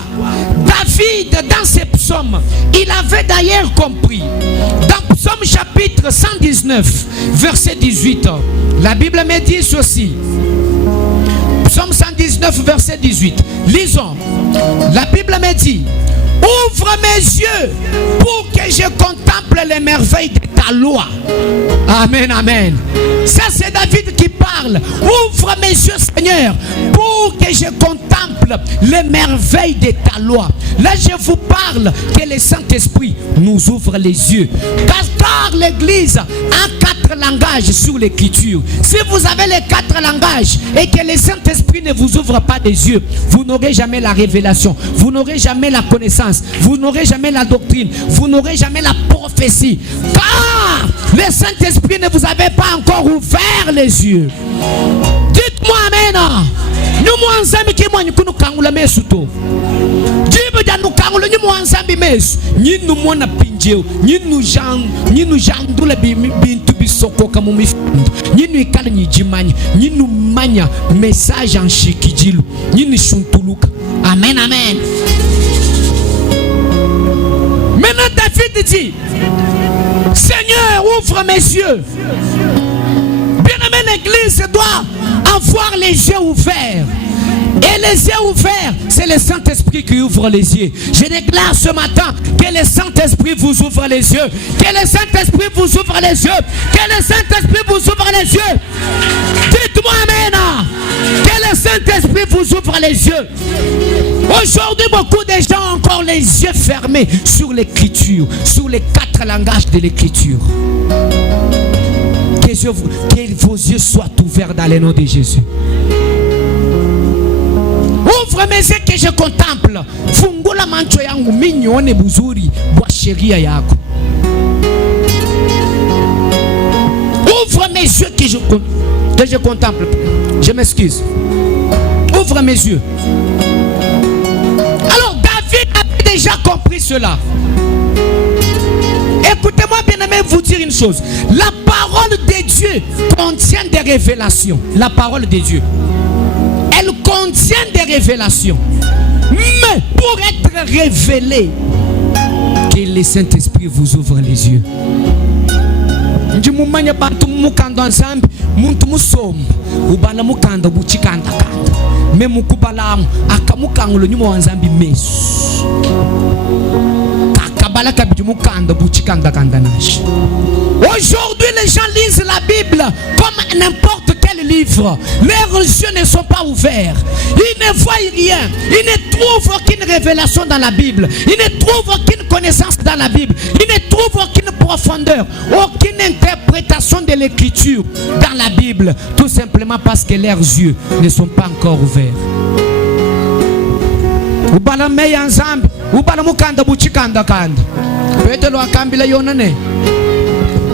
David, dans ses psaumes, il avait d'ailleurs compris. Dans Psaume chapitre 119, verset 18, la Bible me dit ceci. Psaume 119, verset 18. Lisons. La Bible me dit: ouvre mes yeux pour que je contemple les merveilles de ta loi. Amen, amen. Ça c'est David qui parle. Ouvre mes yeux, Seigneur, pour que je contemple les merveilles de ta loi. Là je vous parle que le Saint-Esprit nous ouvre les yeux. Car l'église a 4 langages sur l'écriture. Si vous avez les 4 langages et que le Saint-Esprit ne vous ouvre pas les yeux, vous n'aurez jamais la révélation, vous n'aurez jamais la connaissance, vous n'aurez jamais la doctrine, vous n'aurez jamais la prophétie. Car le Saint-Esprit ne vous avait pas encore ouvert les yeux. Dites-moi amen. Nous mwanzambi ki mwanyi kunu kangula mesu to. Jibu janu kangula nyi mwanzambi mesu. Nyinu mwana pinjeo. Nyinu jandule bintu bisoko kamu mifundu. Nyinu ikala nyijimanyi. Nyinu manya message en shikijilu. Nyinu shuntuluka. Amen, amen. Maintenant David dit: Seigneur, ouvre mes yeux. Bien-aimé, l'église doit avoir les yeux ouverts. Et les yeux ouverts, c'est le Saint-Esprit qui ouvre les yeux. Je déclare ce matin que le Saint-Esprit vous ouvre les yeux. Que le Saint-Esprit vous ouvre les yeux. Que le Saint-Esprit vous ouvre les yeux. Dites-moi amen. Que le Saint-Esprit vous ouvre les yeux. Aujourd'hui, beaucoup de gens ont encore les yeux fermés sur l'écriture, sur les 4 langages de l'écriture. Que vos yeux soient ouverts dans le nom de Jésus. Ouvre mes mes yeux que je contemple. Fungula mancho yangu minyone buzuri bwa sheria yako. Ouvre mes yeux que je contemple. Je m'excuse. Ouvre mes yeux. Alors David avait déjà compris cela. Écoutez-moi bien aimé, vous dire une chose. La parole de Dieu contient des révélations. La parole de Dieu, elle contient des révélations. Mais pour être révélé, que le Saint-Esprit vous ouvre les yeux. Njimumanya bantu mukando nzambi muntu musomo ubala mukanda buchikanda kanda me mukubalamu akamukangulo nyuma wa nzambi mesu kakabala kabiji mukanda buchikanda kanda nashi. Aujourd'hui les gens lisent la Bible comme n'importe quel livre. Leurs yeux ne sont pas ouverts. Ils ne voient rien. Ils ne trouvent aucune révélation dans la Bible. Ils ne trouvent aucune connaissance dans la Bible. Ils ne trouvent aucune profondeur, aucune interprétation de l'écriture dans la Bible. Tout simplement parce que leurs yeux ne sont pas encore ouverts. Ubala meya nzambi, ubala mukanda buchikanda kanda. Petelo akambila yonane.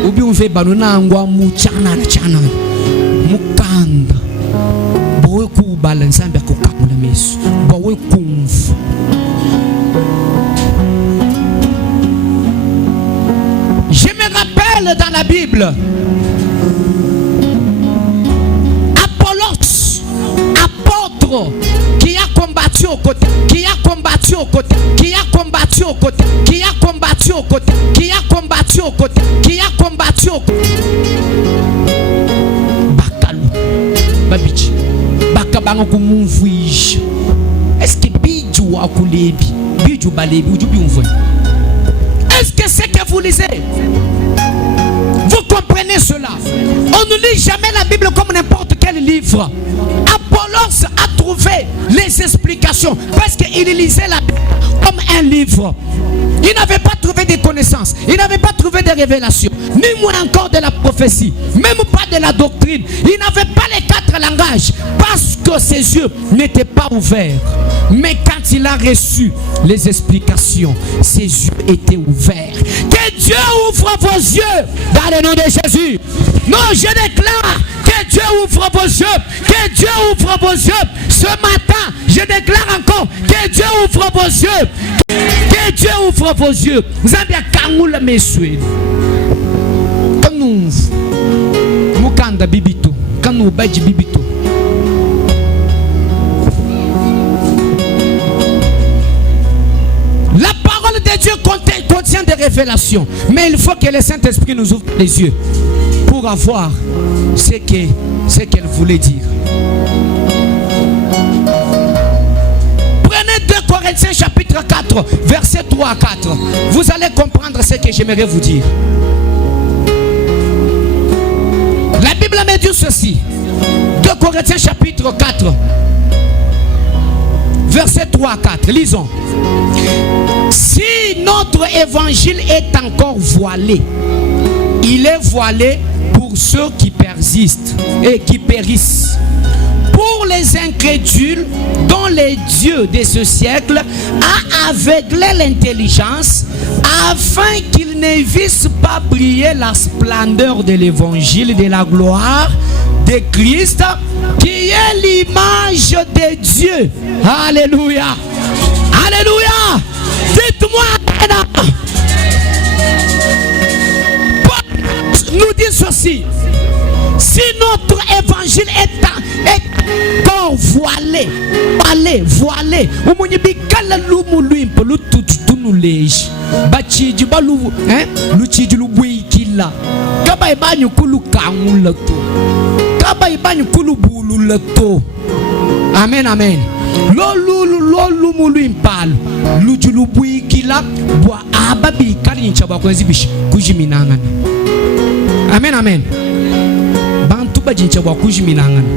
Ubi unve banu nangwa muchana na chana. Mukanda bowe kubala nzambi akukabula mesu bowe kumfu. Je me rappelle dans la Bible Apollos, apôtre qui a combattu au côté, qui a combattu au côté, qui a combattu au côté, qui a combattu au côté, qui a combattu au côté, qui a combattu au côté. Babichi bakabanga kumumvuisha. Est-ce que biju wa kulebi biju balebi ujubi umvwe? Est-ce que c'est que vous lisez? Vous comprenez cela? On ne lit jamais la Bible comme n'importe quel livre. Apollos a trouvé les explications parce qu'il lisait la Bible comme un livre. Il n'avait pas trouvé des connaissances, il n'avait pas trouvé des révélations, ni moins encore de la prophétie, même pas de la doctrine. Il n'avait pas les 4 langages parce que ses yeux n'étaient pas ouverts. Mais quand il a reçu les explications, ses yeux étaient ouverts. Que Dieu ouvre vos yeux dans le nom de Jésus. Non, je déclare que Dieu ouvre vos yeux. Que Dieu ouvre vos yeux. Ce matin, je déclare encore que Dieu ouvre vos yeux. Que Dieu ouvre vos yeux. Vous avez un kangoula mesue. Quand nous mukanda bibito, quand nous baji bibito. La parole de Dieu contient des révélations, mais il faut que le Saint-Esprit nous ouvre les yeux pour avoir ce qu'elle voulait dire. Prenez 2 Corinthiens chapitre 4, versets 3 à 4. Vous allez comprendre ce que j'aimerais vous dire. La Bible me dit ceci. 2 Corinthiens chapitre 4, versets 3 à 4. Lisons. Si notre évangile est encore voilé, il est voilé pour ceux qui persistent et qui périssent. Pour les incrédules dont les dieux de ce siècle a aveuglé l'intelligence afin qu'ils ne vissent pas briller la splendeur de l'évangile de la gloire de Christ qui est l'image de Dieu. Alléluia. Alléluia. Dites-moi Amen. Paul nous dit ceci. Si notre évangile est encore voilé, voilé, umunyi bikala lumu luimpo lututu leji, bachiji balu, luchiji lubuikila, kaba ibanyu kulu kangula to, kaba ibanyu kulu bulula to. Amen, amen. Lolu muluimpalo, luju lubuikila, bwa ababi kali nchaba kwenzi bishi kujiminangana. Amen, amen. Bantu bajincha bwa kujiminangana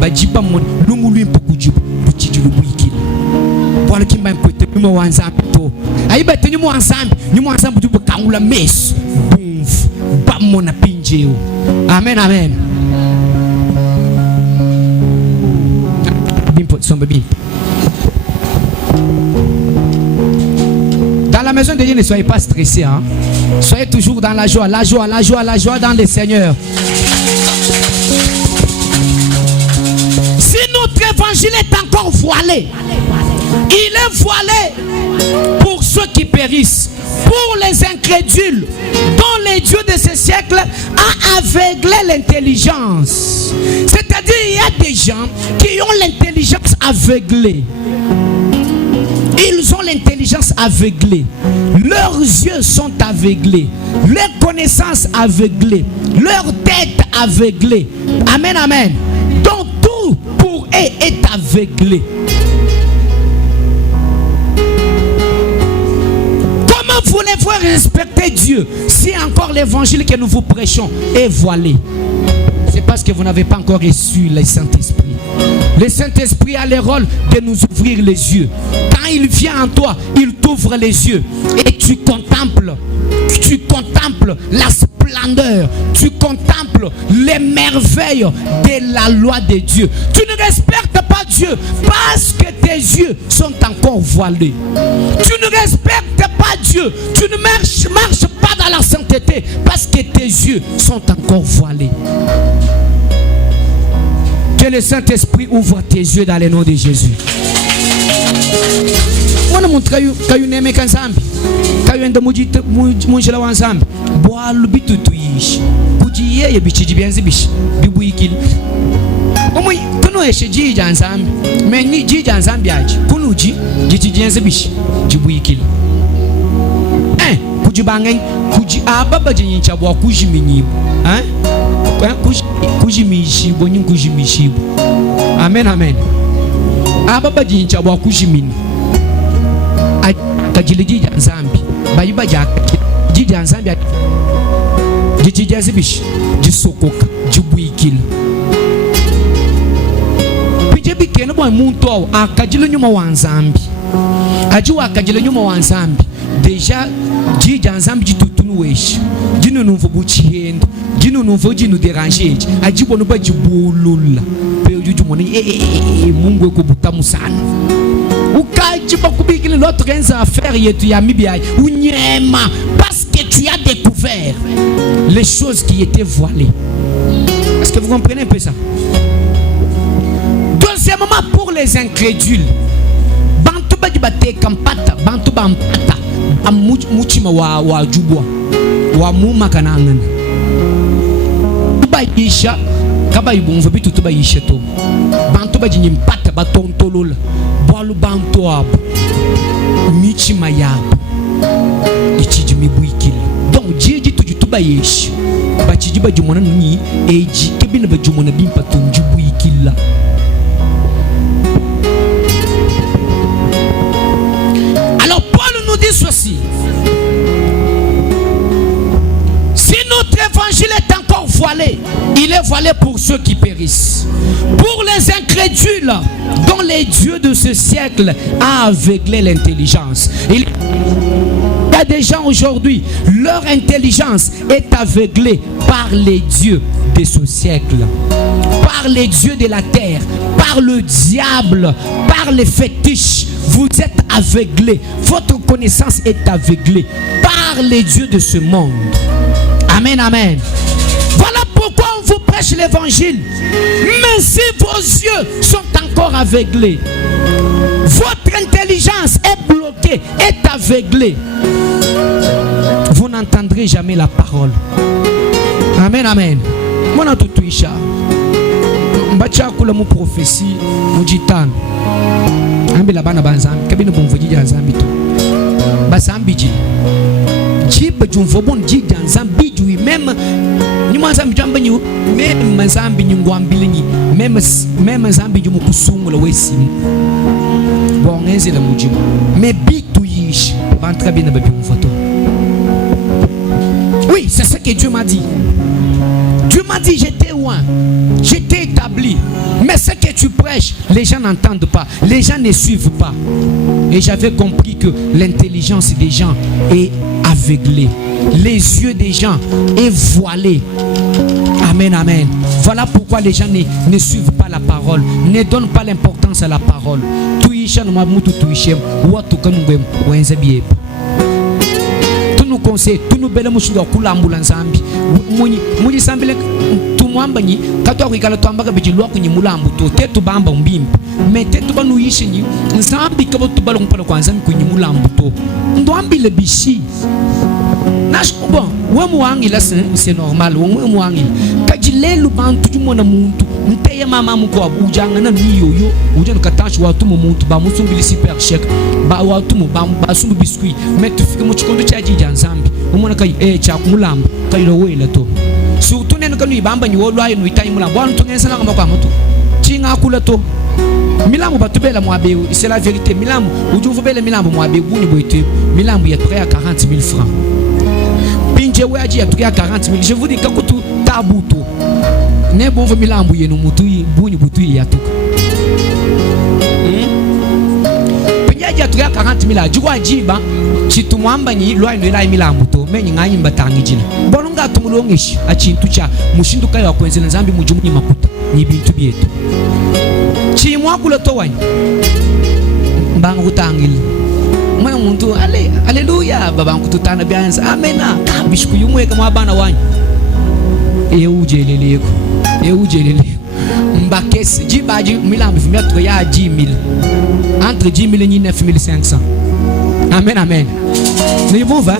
bajiba mon lumulu impukujibu buchijilu buikila bwala kimba mkwete nyuma wanzambi to ayibete nyuma wanzambi jubu kangula mesu bumfu bamona pinjeo. Amen, amen. Bimpo sombe bimpo maison de Dieu, ne soyez pas stressés. Hein? Soyez toujours dans la joie, la joie, la joie, la joie dans le Seigneur. Si notre évangile est encore voilé, il est voilé pour ceux qui périssent, pour les incrédules, dont les dieux de ce siècle a aveuglé l'intelligence. C'est-à-dire, il y a des gens qui ont l'intelligence aveuglée. Ils ont l'intelligence aveuglée. Leurs yeux sont aveuglés. Leurs connaissances aveuglées. Leur tête aveuglée. Amen, amen. Donc tout pour eux est aveuglé. Comment voulez-vous respecter Dieu si encore l'évangile que nous vous prêchons est voilé? C'est parce que vous n'avez pas encore reçu le Saint-Esprit. Le Saint-Esprit a le rôle de nous ouvrir les yeux. Quand il vient en toi, il t'ouvre les yeux. Et tu contemples la splendeur. Tu contemples les merveilles de la loi de Dieu. Tu ne respectes pas Dieu parce que tes yeux sont encore voilés. Tu ne respectes pas Dieu. Tu ne marches pas dans la sainteté parce que tes yeux sont encore voilés. Que le Saint-Esprit ouvre tes yeux dans le nom de Jésus. Moi, je montre que tu n'aimes qu'un zambi. Tu as un mujila wa zambi. Bois le bitutu yish. Kuji ye bichi bien zibish. Bibuikil. Omui kuno eshe jija zambi. Mais ni jija zambi aji. Kuno ji jiji bien zibish. Jibuikil. Kuji bangen kuji ababa jinyi chabwa kuji minyibu. Kujimishibo ni kujimishibo. Amen, amen. Ababa jincha bwa kujimini. Akajiliji nzambi. Bayiba jija nzambi. Jijijazibish. Jisokoka. Jibuikil. Pijebi keno bwa muntu awo akajile nyuma wa nzambi. Ajiwa akajile nyuma wa nzambi. Deja jija nzambi jitutunu weshi. Jinu nuvubu chihendo. Jinu nuvubu jinu déranger. Ajibo nuba jibulula. Peo juju moni Mungu eko butamu sana. Ukajiba kubikili l'autre renza affaire yetu ya mibia. Unyema. Parce que tu as découvert les choses qui étaient voilées. Est-ce que vous comprenez un peu ça? Deuxièmement, pour les incrédules. Bantuba jibate kampata. Bantuba ampata. Muchima wa jubwa. Wa muma kanangana. Tuba yisha. Kaba yibunvo bitu tuba yisha to. Bantuba jinyimpata batontolola. Boalu bantu abu. Michima yabu. Ichijimi buikili. Donc jiji tuba yeshi. Bachijiba jumona nuni. Eji kebina bajumona bimpa tunji buikila. Alors Paul nous dit ceci. Si notre évangile est encore voilé, il est voilé pour ceux qui périssent. Pour les incrédules, dont les dieux de ce siècle a aveuglé l'intelligence. Il y a des gens aujourd'hui, leur intelligence est aveuglée par les dieux de ce siècle, par les dieux de la terre, par le diable, par les fétiches. Vous êtes aveuglés, votre connaissance est aveuglée par les dieux de ce monde. Amen, amen. Voilà pourquoi on vous prêche l'évangile. Mais si vos yeux sont encore aveuglés, votre intelligence est bloquée, est aveuglée, vous n'entendrez jamais la parole. Amen, amen. Mon atutuisha. Mbacha kula mu prophétie mujitano. Ambela bana banzambi kabino bomvuji janzambi to. Basambiji. Jiba jumvobon jija nzambi jui même ni mwanzambi jamba ni même nzambi ni ngwambili ni même nzambi jumu kusungula wesi. Bon enze la mujibu. Mais bitu yish bantra bina babi mfoto. Oui, c'est ce que Dieu m'a dit. Dieu m'a dit, j'étais loin, j'étais établi. Mais ce que tu prêches, les gens n'entendent pas, les gens ne suivent pas. Et j'avais compris que l'intelligence des gens est aveuglée. Les yeux des gens est voilés. Amen, amen. Voilà pourquoi les gens ne suivent pas la parole, ne donnent pas l'importance à la parole. conseil tout nous bele mushindo kula ambulanzambi munyi sambile tumwamba ni katwa kwikala twamba kabiji lwa kunyi mulambu to tetu bamba umbimbi metetu banu yishi ni nzambi kabo tubalo mpalo kwanza kunyi mulambu to ndo ambile bishi nash bon wemu wangi la c'est normal wemu wangi kajilelu bantu jumona muntu nteye mama muko abujanga na niyoyo ujana katashi watu muntu ba musumbili super check ba watu mu ba sumbu biscuit metu fika mu chikondo cha jija nzambi umona kai cha kumulamba kai lo wela to surtout nene kanu ibamba ni wolwa ino itayi mulamba wanu tungensa ngama kwa moto chinga kula to milambo batubela mwabe c'est la vérité milambo ujuvu bela milambo mwabe buni boite milambo ya près à 40 000 francs pinje waji ya près à 40 000 je vous dis kakutu tabuto ne bonvo milambo yenu mutu buni butu ya tuka pinje ya 40 000 ajwa jiba chitumwamba ni lwa ino ila milambo to menyi nganyi mbatangi jina bolonga tumulongeshi achintu cha mushinduka ya kwenzela nzambi mujumunyi makuta ni bintu bietu chimwa kula to wani mbanga kutangile mwana muntu haleluya babangu tutana byanza amena bishku yumwe kama bana wani eujeleleko mbakesi jibaji milambi fumetro ya 10000 entre 10000 et 9500 amen nous vont va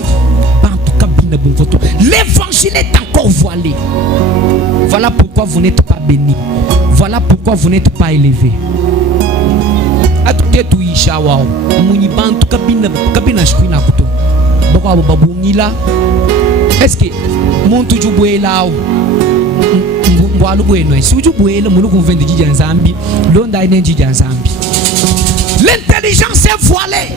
bantu kabina bon photo l'évangile est encore voilé. Voilà pourquoi vous n'êtes pas béni. Voilà pourquoi vous n'êtes pas élevé. Atuke tu ishawa muni bantu kabina shkwina kuto boko babungila est-ce que muntu jubwela mbwalu bweno si ujubwela mulu kumvende jija nzambi londa ine jija nzambi. L'intelligence est voilée.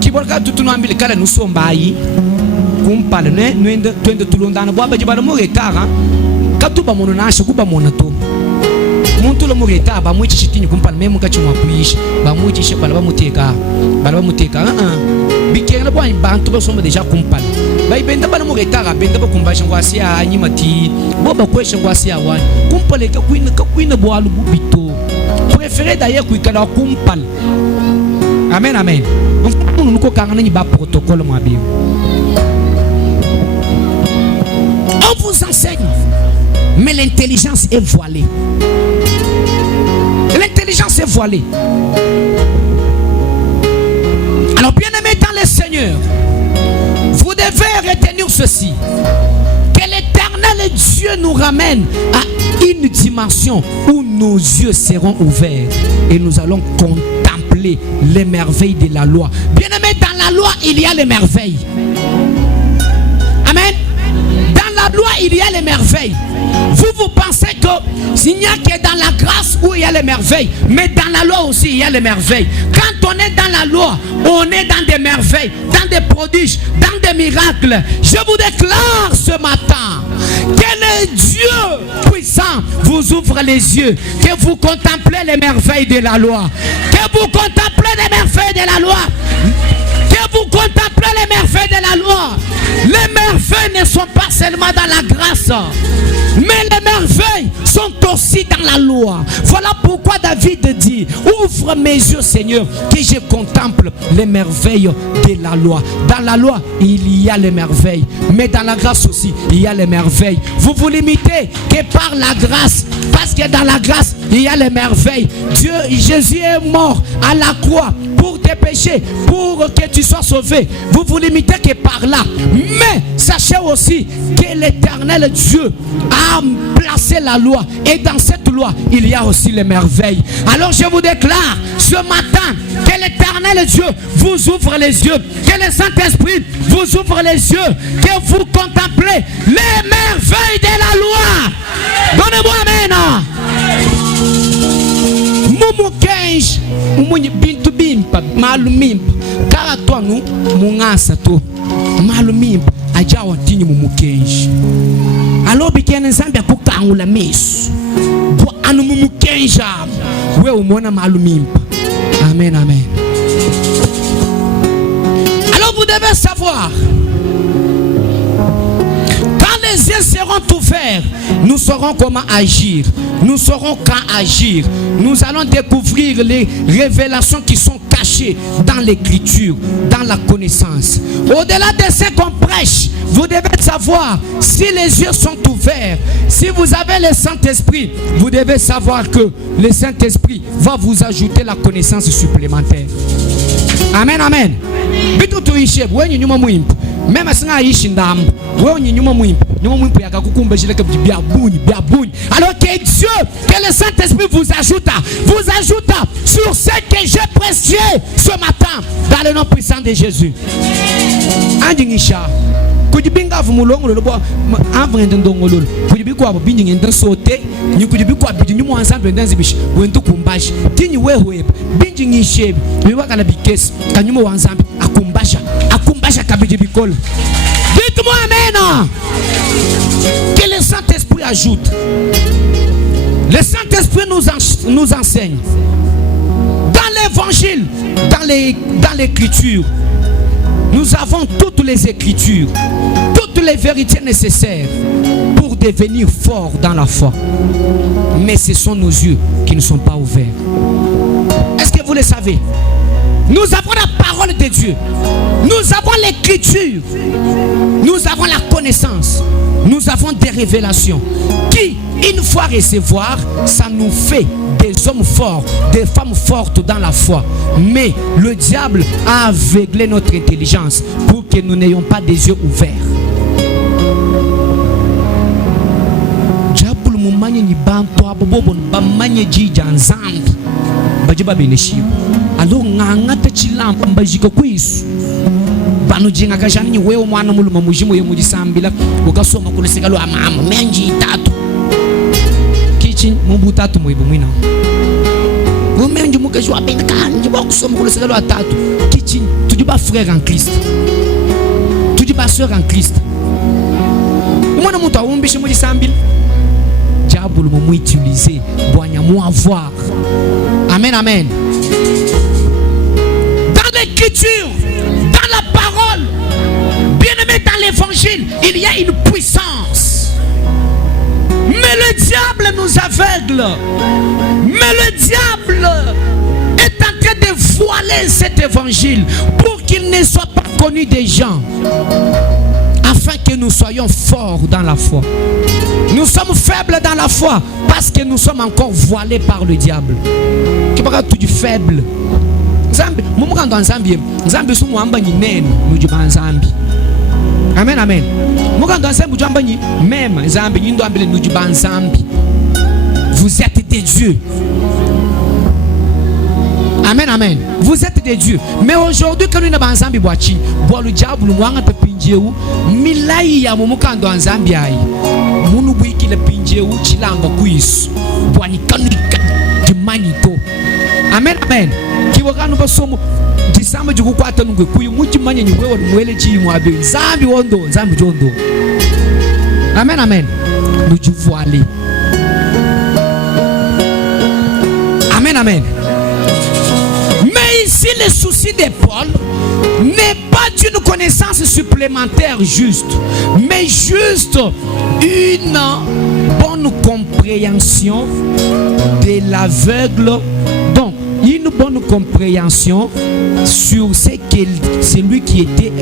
Kibolka tutunambile kala nusombayi kumpala nwende twende tulondana bwaba jibala mo retara katuba mono nasha kuba mona to muntu lo mo retara ba mwichi chitinyi kumpala memu kachumwa kuishi ba mwichi she bala ba muteka bikena bwa bantu basomba deja kumpala ba ibenda bana mo retara benda ba kumbasha ngwasi anyimati bo ba kwesha ngwasi awani kumpala ka kwina bwa lu bito préféré d'ailleurs kuikala kumpala. Amen. On nous protocole. On vous enseigne, mais l'intelligence est voilée. L'intelligence est voilée. Alors, bien-aimés dans le Seigneur, vous devez retenir ceci: que l'Éternel Dieu nous ramène à une dimension où nos yeux seront ouverts et nous allons contempler les merveilles de la loi. Bien-aimé, dans la loi, il y a les merveilles. Amen. Dans la loi, il y a les merveilles. Vous pensez qu'il n'y a que dans la grâce où il y a les merveilles, mais dans la loi aussi, il y a les merveilles. Quand on est dans la loi, on est dans des merveilles, dans des prodiges, dans des miracles. Je vous déclare ce matin que le Dieu puissant vous ouvre les yeux, que vous contemplez les merveilles de la loi, que vous contemplez les merveilles de la loi, que vous contemplez les merveilles de la loi. Les merveilles ne sont pas seulement dans la grâce, mais les merveilles sont aussi dans la loi. Voilà pourquoi David dit: ouvre mes yeux, Seigneur, que je contemple les merveilles de la loi. Dans la loi, il y a les merveilles, mais dans la grâce aussi, il y a les merveilles. Vous vous limitez que par la grâce, parce que dans la grâce, il y a les merveilles. Jésus est mort à la croix pour tes péchés, pour que tu sois sauvé. Vous vous limitez que par là. Mais sachez aussi que l'Éternel Dieu a placé la loi, et dans cette loi il y a aussi les merveilles. Alors je vous déclare ce matin que l'Éternel Dieu vous ouvre les yeux, que le Saint-Esprit vous ouvre les yeux, que vous contemplez les merveilles de la loi. Donnez-moi amen. Mumu kenj umunyi bintu bimpa malumimpa karatwa nu mungasa to malumimpa ajawa tini mumu kenj alo bikene nzambi akukangula mesu bo anu mumu kenja we umona malumimpa. Amen. Alors vous devez savoir, les yeux seront ouverts, nous saurons comment agir, nous saurons quand agir. Nous allons découvrir les révélations qui sont cachées marcher dans l'écriture, dans la connaissance. Au-delà de ce qu'on prêche, vous devez savoir, si les yeux sont ouverts, si vous avez le Saint-Esprit, vous devez savoir que le Saint-Esprit va vous ajouter la connaissance supplémentaire. Amen, amen. Même si on a ici ndam, alors que Dieu, que le Saint-Esprit vous ajoute sur ce que j'ai prêché ce matin dans le nom puissant de Jésus. Andingisha kujibinga vumulongo lobo avende ndongololo kujibikwa bindi ngenda sote ni kujibikwa bindi nyumo ensemble ndanzibishi wentu kumbashi tini wewe bindi ngishebi biwaka na bikesi kanyumo ensemble akumbasha kabiji bikolo. Dites-moi amen. Que le Saint-Esprit ajoute. Le Saint-Esprit nous enseigne dans l'évangile, dans l'écriture. Nous avons toutes les écritures, toutes les vérités nécessaires pour devenir forts dans la foi. Mais ce sont nos yeux qui ne sont pas ouverts. Est-ce que vous le savez? Nous avons la parole de Dieu. Nous avons l'écriture. Nous avons la connaissance. Nous avons des révélations qui, une fois recevoir, ça nous fait des hommes forts, des femmes fortes dans la foi. Mais le diable a aveuglé notre intelligence pour que nous n'ayons pas des yeux ouverts. Diable mumanye ni bantu abobobo bamanye jija nzambi bajiba beneshiyo alo ngangata chilampa mbajiko kwisu bano jinga kajani wewe mwana muluma mujimu ye mujisambila ukasoma kulesekalo amama menji itatu kichi mubutatu mwibu mwina umenji mukejo apenda kanji bakusoma kulesekalo atatu kichi tujiba frère en Christ, tujiba sœur en Christ. Umwana mutu awumbishe mujisambila diable mu utiliser boanya mu avoir. Amen, amen. Dans l'écriture, dans la parole, bien aimé, dans l'évangile, il y a une puissance. Mais le diable nous aveugle. Mais le diable est en train de voiler cet évangile pour qu'il ne soit pas connu des gens, afin que nous soyons forts dans la foi. Nous sommes faibles dans la foi parce que nous sommes encore voilés par le diable. Qui parle tout du faible. Zambi, mumu dans Zambie, Zambie sous moi ambani nen, nous du ban Zambie. Amen, amen. Mumu dans Zambie, nous ambani même Zambie, nous ambani nous du ban Zambie. Vous êtes des dieux. Amen, amen. Vous êtes des dieux. Mais aujourd'hui, quand nous sommes en Zambie, le diable nous a pinjé ou milai ya mumu quand dans Zambie aïe. Munu buiki le pinjé ou chilamba kuis. Boani kanika di manito. Amen, amen. Kiwakanu basomo disamba juku kwata nungwe kuyu muchi manye ni wewe mwele chi mwabe. Zambi wondo, zambi jondo. Amen, amen. Nous du voilé. Amen, amen. Mais ici, le souci de Paul n'est pas d'une connaissance supplémentaire juste, mais juste une bonne compréhension de l'aveugle. Donc, une bonne compréhension sur ce que celui qui était,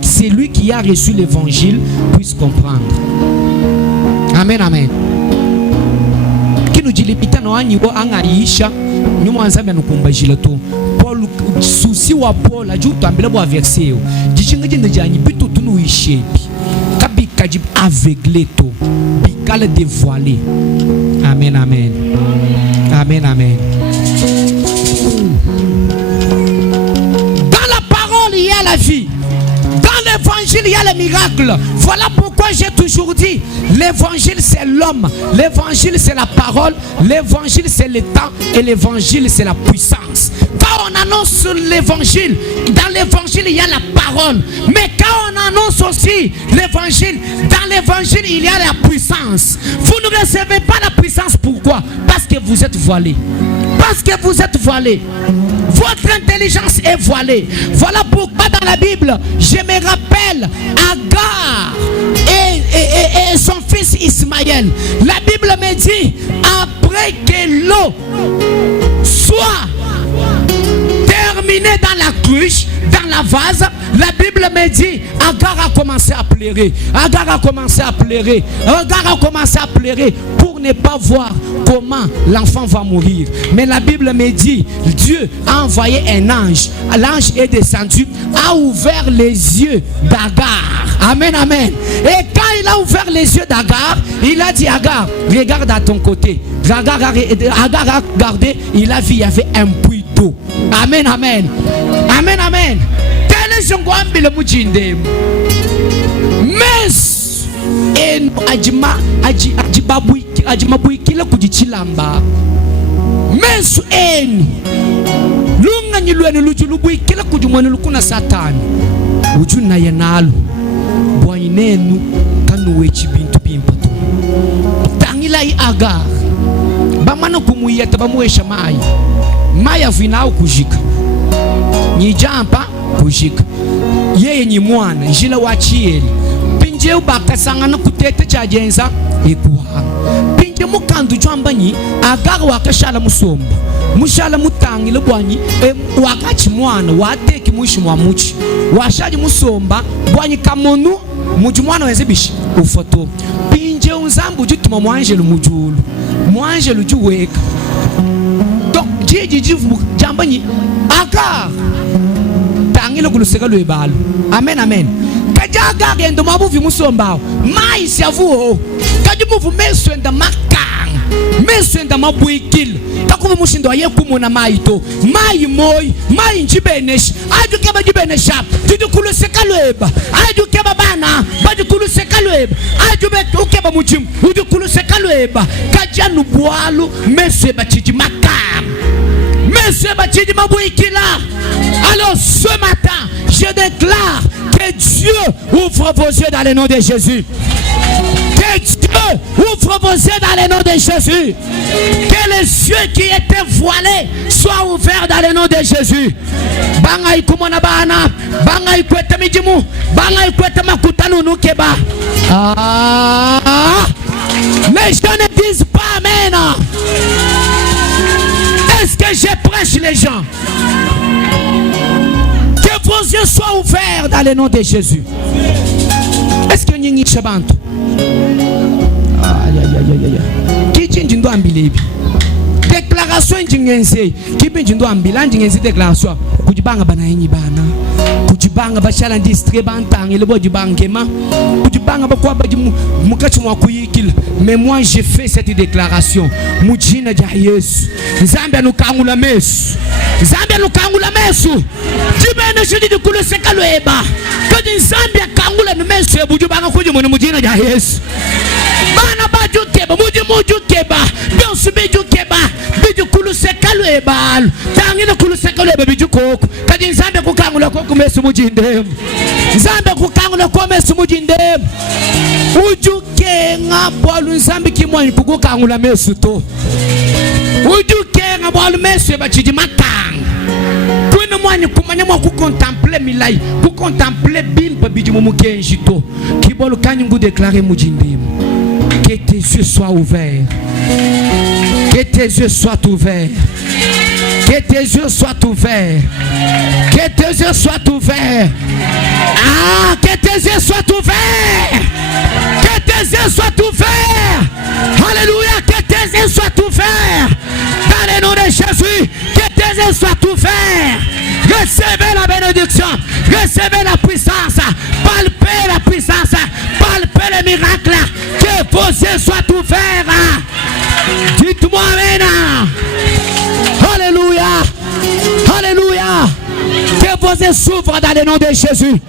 celui qui a reçu l'évangile puisse comprendre. Amen, amen. Qui nous dit les pitano aniwo angaisha nous mwanzambe nukumbajila tu Paul souci wa Paul ajuto ambele bo verset dichinga jinde jani bitu tunu ishepi kabi kajib aveuglé to bikale dévoilé. Amen, amen. Amen, amen. Dans la parole il y a la vie. Dans l'évangile il y a le miracle. Voilà pourquoi j'ai toujours dit l'évangile c'est l'homme, l'évangile c'est la parole, l'évangile c'est le temps et l'évangile c'est la puissance. Quand on annonce l'évangile, dans l'évangile il y a la parole, mais quand on annonce aussi l'évangile, dans l'évangile il y a la puissance. Vous ne recevez pas la puissance, pourquoi? Parce que vous êtes voilés. Parce que vous êtes voilés. Votre intelligence est voilée. Voilà pourquoi dans la Bible, je me rappelle Agar et son fils Ismaël. La Bible me dit, après que l'eau soit terminée, amené dans la cruche, dans la vase, la Bible me dit, Agar a commencé à pleurer. Agar a commencé à pleurer. Agar a commencé à pleurer pour ne pas voir comment l'enfant va mourir. Mais la Bible me dit, Dieu a envoyé un ange. L'ange est descendu, a ouvert les yeux d'Agar. Amen, amen. Et quand il a ouvert les yeux d'Agar, il a dit, Agar, regarde à ton côté. Agar a regardé, il a vu, il y avait un puits d'eau. Amen, amen. Amen, amen. Quel est son le mujinde? Mes en ajimabui kila kujichilamba. Mes en lunga nyilwenu lujulubui kila kujumwenu lukuna satani. Ujuna yenalu bwainenu kanuwechi bintu bimpato. Tangila i Agar bamano kumuyeta bamuesha mai. Maya vinao kujika Nijampa kujika Yeye ni mwana Njila wachieli Pinje ubakasanga na kutete chajenza Ikuwa Pinje mukandu jwamba nyi Agar wakashala musomba Mushala mutangi lebwanyi Wakachi mwana Wateki muishi mwamuchi Washaji musomba Bwanyi kamonu Muju mwana wezebishi Ufoto Pinje unzambu jutuma mwanjelu mujulu Mwanjelu juweka Jambani Agar Tangile kuluseka lwebalo. Amen, amen. Kajaga gendo mabuvi musomba mai siavu kajimuvu meswenda makang meswenda mabuikil takuva mushindo ayekumona maito mai moi mai njibenesh ajukeba jibenesha tudukuluseka lweba ajukeba bana badukuluseka lweba ajube ukeba mujim udukuluseka lweba kajanu bwalu mesweba chiji makang mesweba bachiji mabuikila. Alors ce matin je déclare que Dieu ouvre vos yeux dans le nom de Jésus. Que Dieu ouvre vos yeux dans le nom de Jésus. Que les yeux qui étaient voilés soient ouverts dans le nom de Jésus. Bangai kumona bana, bangai kwete mijimu, bangai kwete makutano nukeba. Les gens ne disent pas amen. Est-ce que je prêche les gens? Que vos yeux soient ouverts dans le nom de Jésus. Est-ce que nyinyi shabantu? Kijinjindo ambilebi. Déclaration njingenze. Kibinjindo ambila njingenze déclaration. Kujibanga bana yenyi bana. Kujibanga bashala ndistre bantang elebo jibangema. Kujibanga bakwa bajimu mukachi mwakuyikila. Mais moi j'ai fait cette déclaration. Mujina ja Yesu. Nzambe anukangula mesu. Nzambe anukangula mesu. Jibene shidi kuluseka lweba. Kodi Nzambe akangula mesu ebujibanga kujimuna mujina ja Yesu. Bana bajukeba mujukeba. Bionsu bijukeba. Bijukuluseka lweba. Tangina kuluseka lweba bijukoko. Kodi Nzambe kukangula koko mesu mujindemu. Nzambe kukangula kwa mesu mujindemu. Ujukenga bwalu Nzambe kimwanyi kukangula mesu to. Ujukenga bwalu mesu ebachiji makanga. Kwene mwanyi kumanya mwa kukontemple milai. Kukontemple bimpa bijimu mukenjito. Kibolu kanyungu déclarer mujindemu. Que tes yeux soient ouverts. Que tes yeux soient ouverts. Que tes yeux soient ouverts. Que tes yeux soient ouverts. Ah, que tes yeux soient ouverts. Que tes yeux soient ouverts. Alléluia, que tes yeux soient ouverts. Dans le nom de Jésus, que tes yeux soient ouverts. Recevez la bénédiction. Recevez la puissance. Palpez la puissance. Palpez le miracle. Que vos yeux soient ouverts. Dites-moi amen. Alléluia. Alléluia. Que vos yeux s'ouvrent dans le nom de Jésus.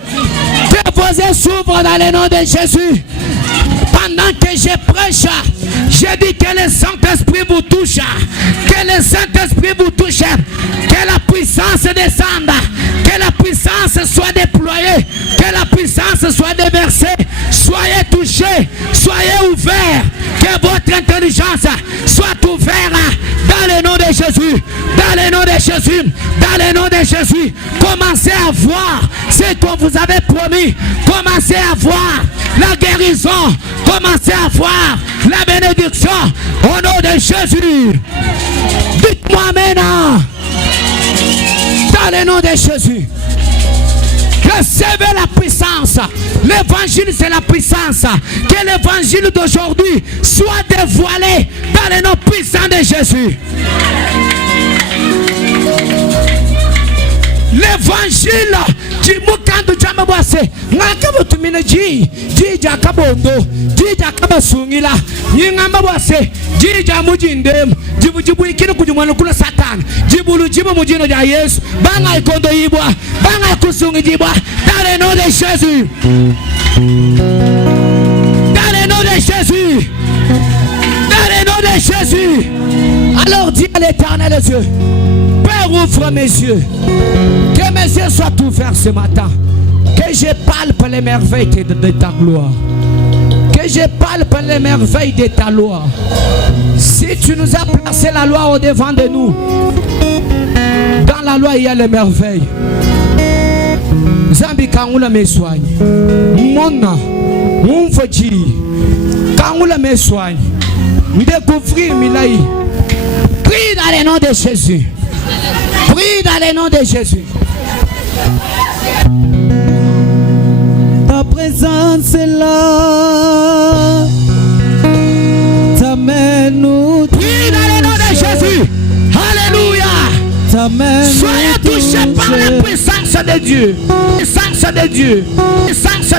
Que vos yeux s'ouvrent dans le nom de Jésus. Pendant que je prêche, je dis que le Saint-Esprit vous touche. Que le Saint-Esprit vous touche. Que la puissance descende. Que la puissance soit déployée. Que la puissance soit déversée. Soyez touchés. Soyez ouverts. Que votre intelligence soit ouverte dans le nom de Jésus. Dans le nom de Jésus. Dans le nom de Jésus. Commencez à voir ce que vous avez promis. Commencez à voir la guérison. Commencez à voir la bénédiction au nom de Jésus. Dites-moi maintenant. Dans le nom de Jésus. Recevez la puissance. L'évangile, c'est la puissance. Que l'évangile d'aujourd'hui soit dévoilé dans le nom puissant de Jésus. L'évangile qui mukandu chama bwase ngakabo tumina ji jakabondo ji jakabasungila nyingamba bwase ji jamujindem jibujibu ikiri kujumwana kula Satan jibulu jibu mujino ja Yesu banga ikondo yibwa banga kusungi jibwa dans le nom de Jésus, dans le nom de Jésus, dans le nom de Jésus. Alors dis à l'Éternel Dieu, Père, ouvre mes yeux, que mes yeux soient ouverts ce matin, que je palpe les merveilles de ta gloire, que je palpe les merveilles de ta loi. Si tu nous as placé la loi au devant de nous, dans la loi il y a les merveilles. Zambi kangula me soigne, mona, umfoji, kangula me soigne, découvrir Milaï. Prie dans le nom de Jésus. Prie dans le nom de Jésus. Ta présence est là. T'amène-nous. Prie dans le nom de Jésus. Alléluia. Soyez touchés par la puissance de Dieu. Puissance de Dieu. Puissance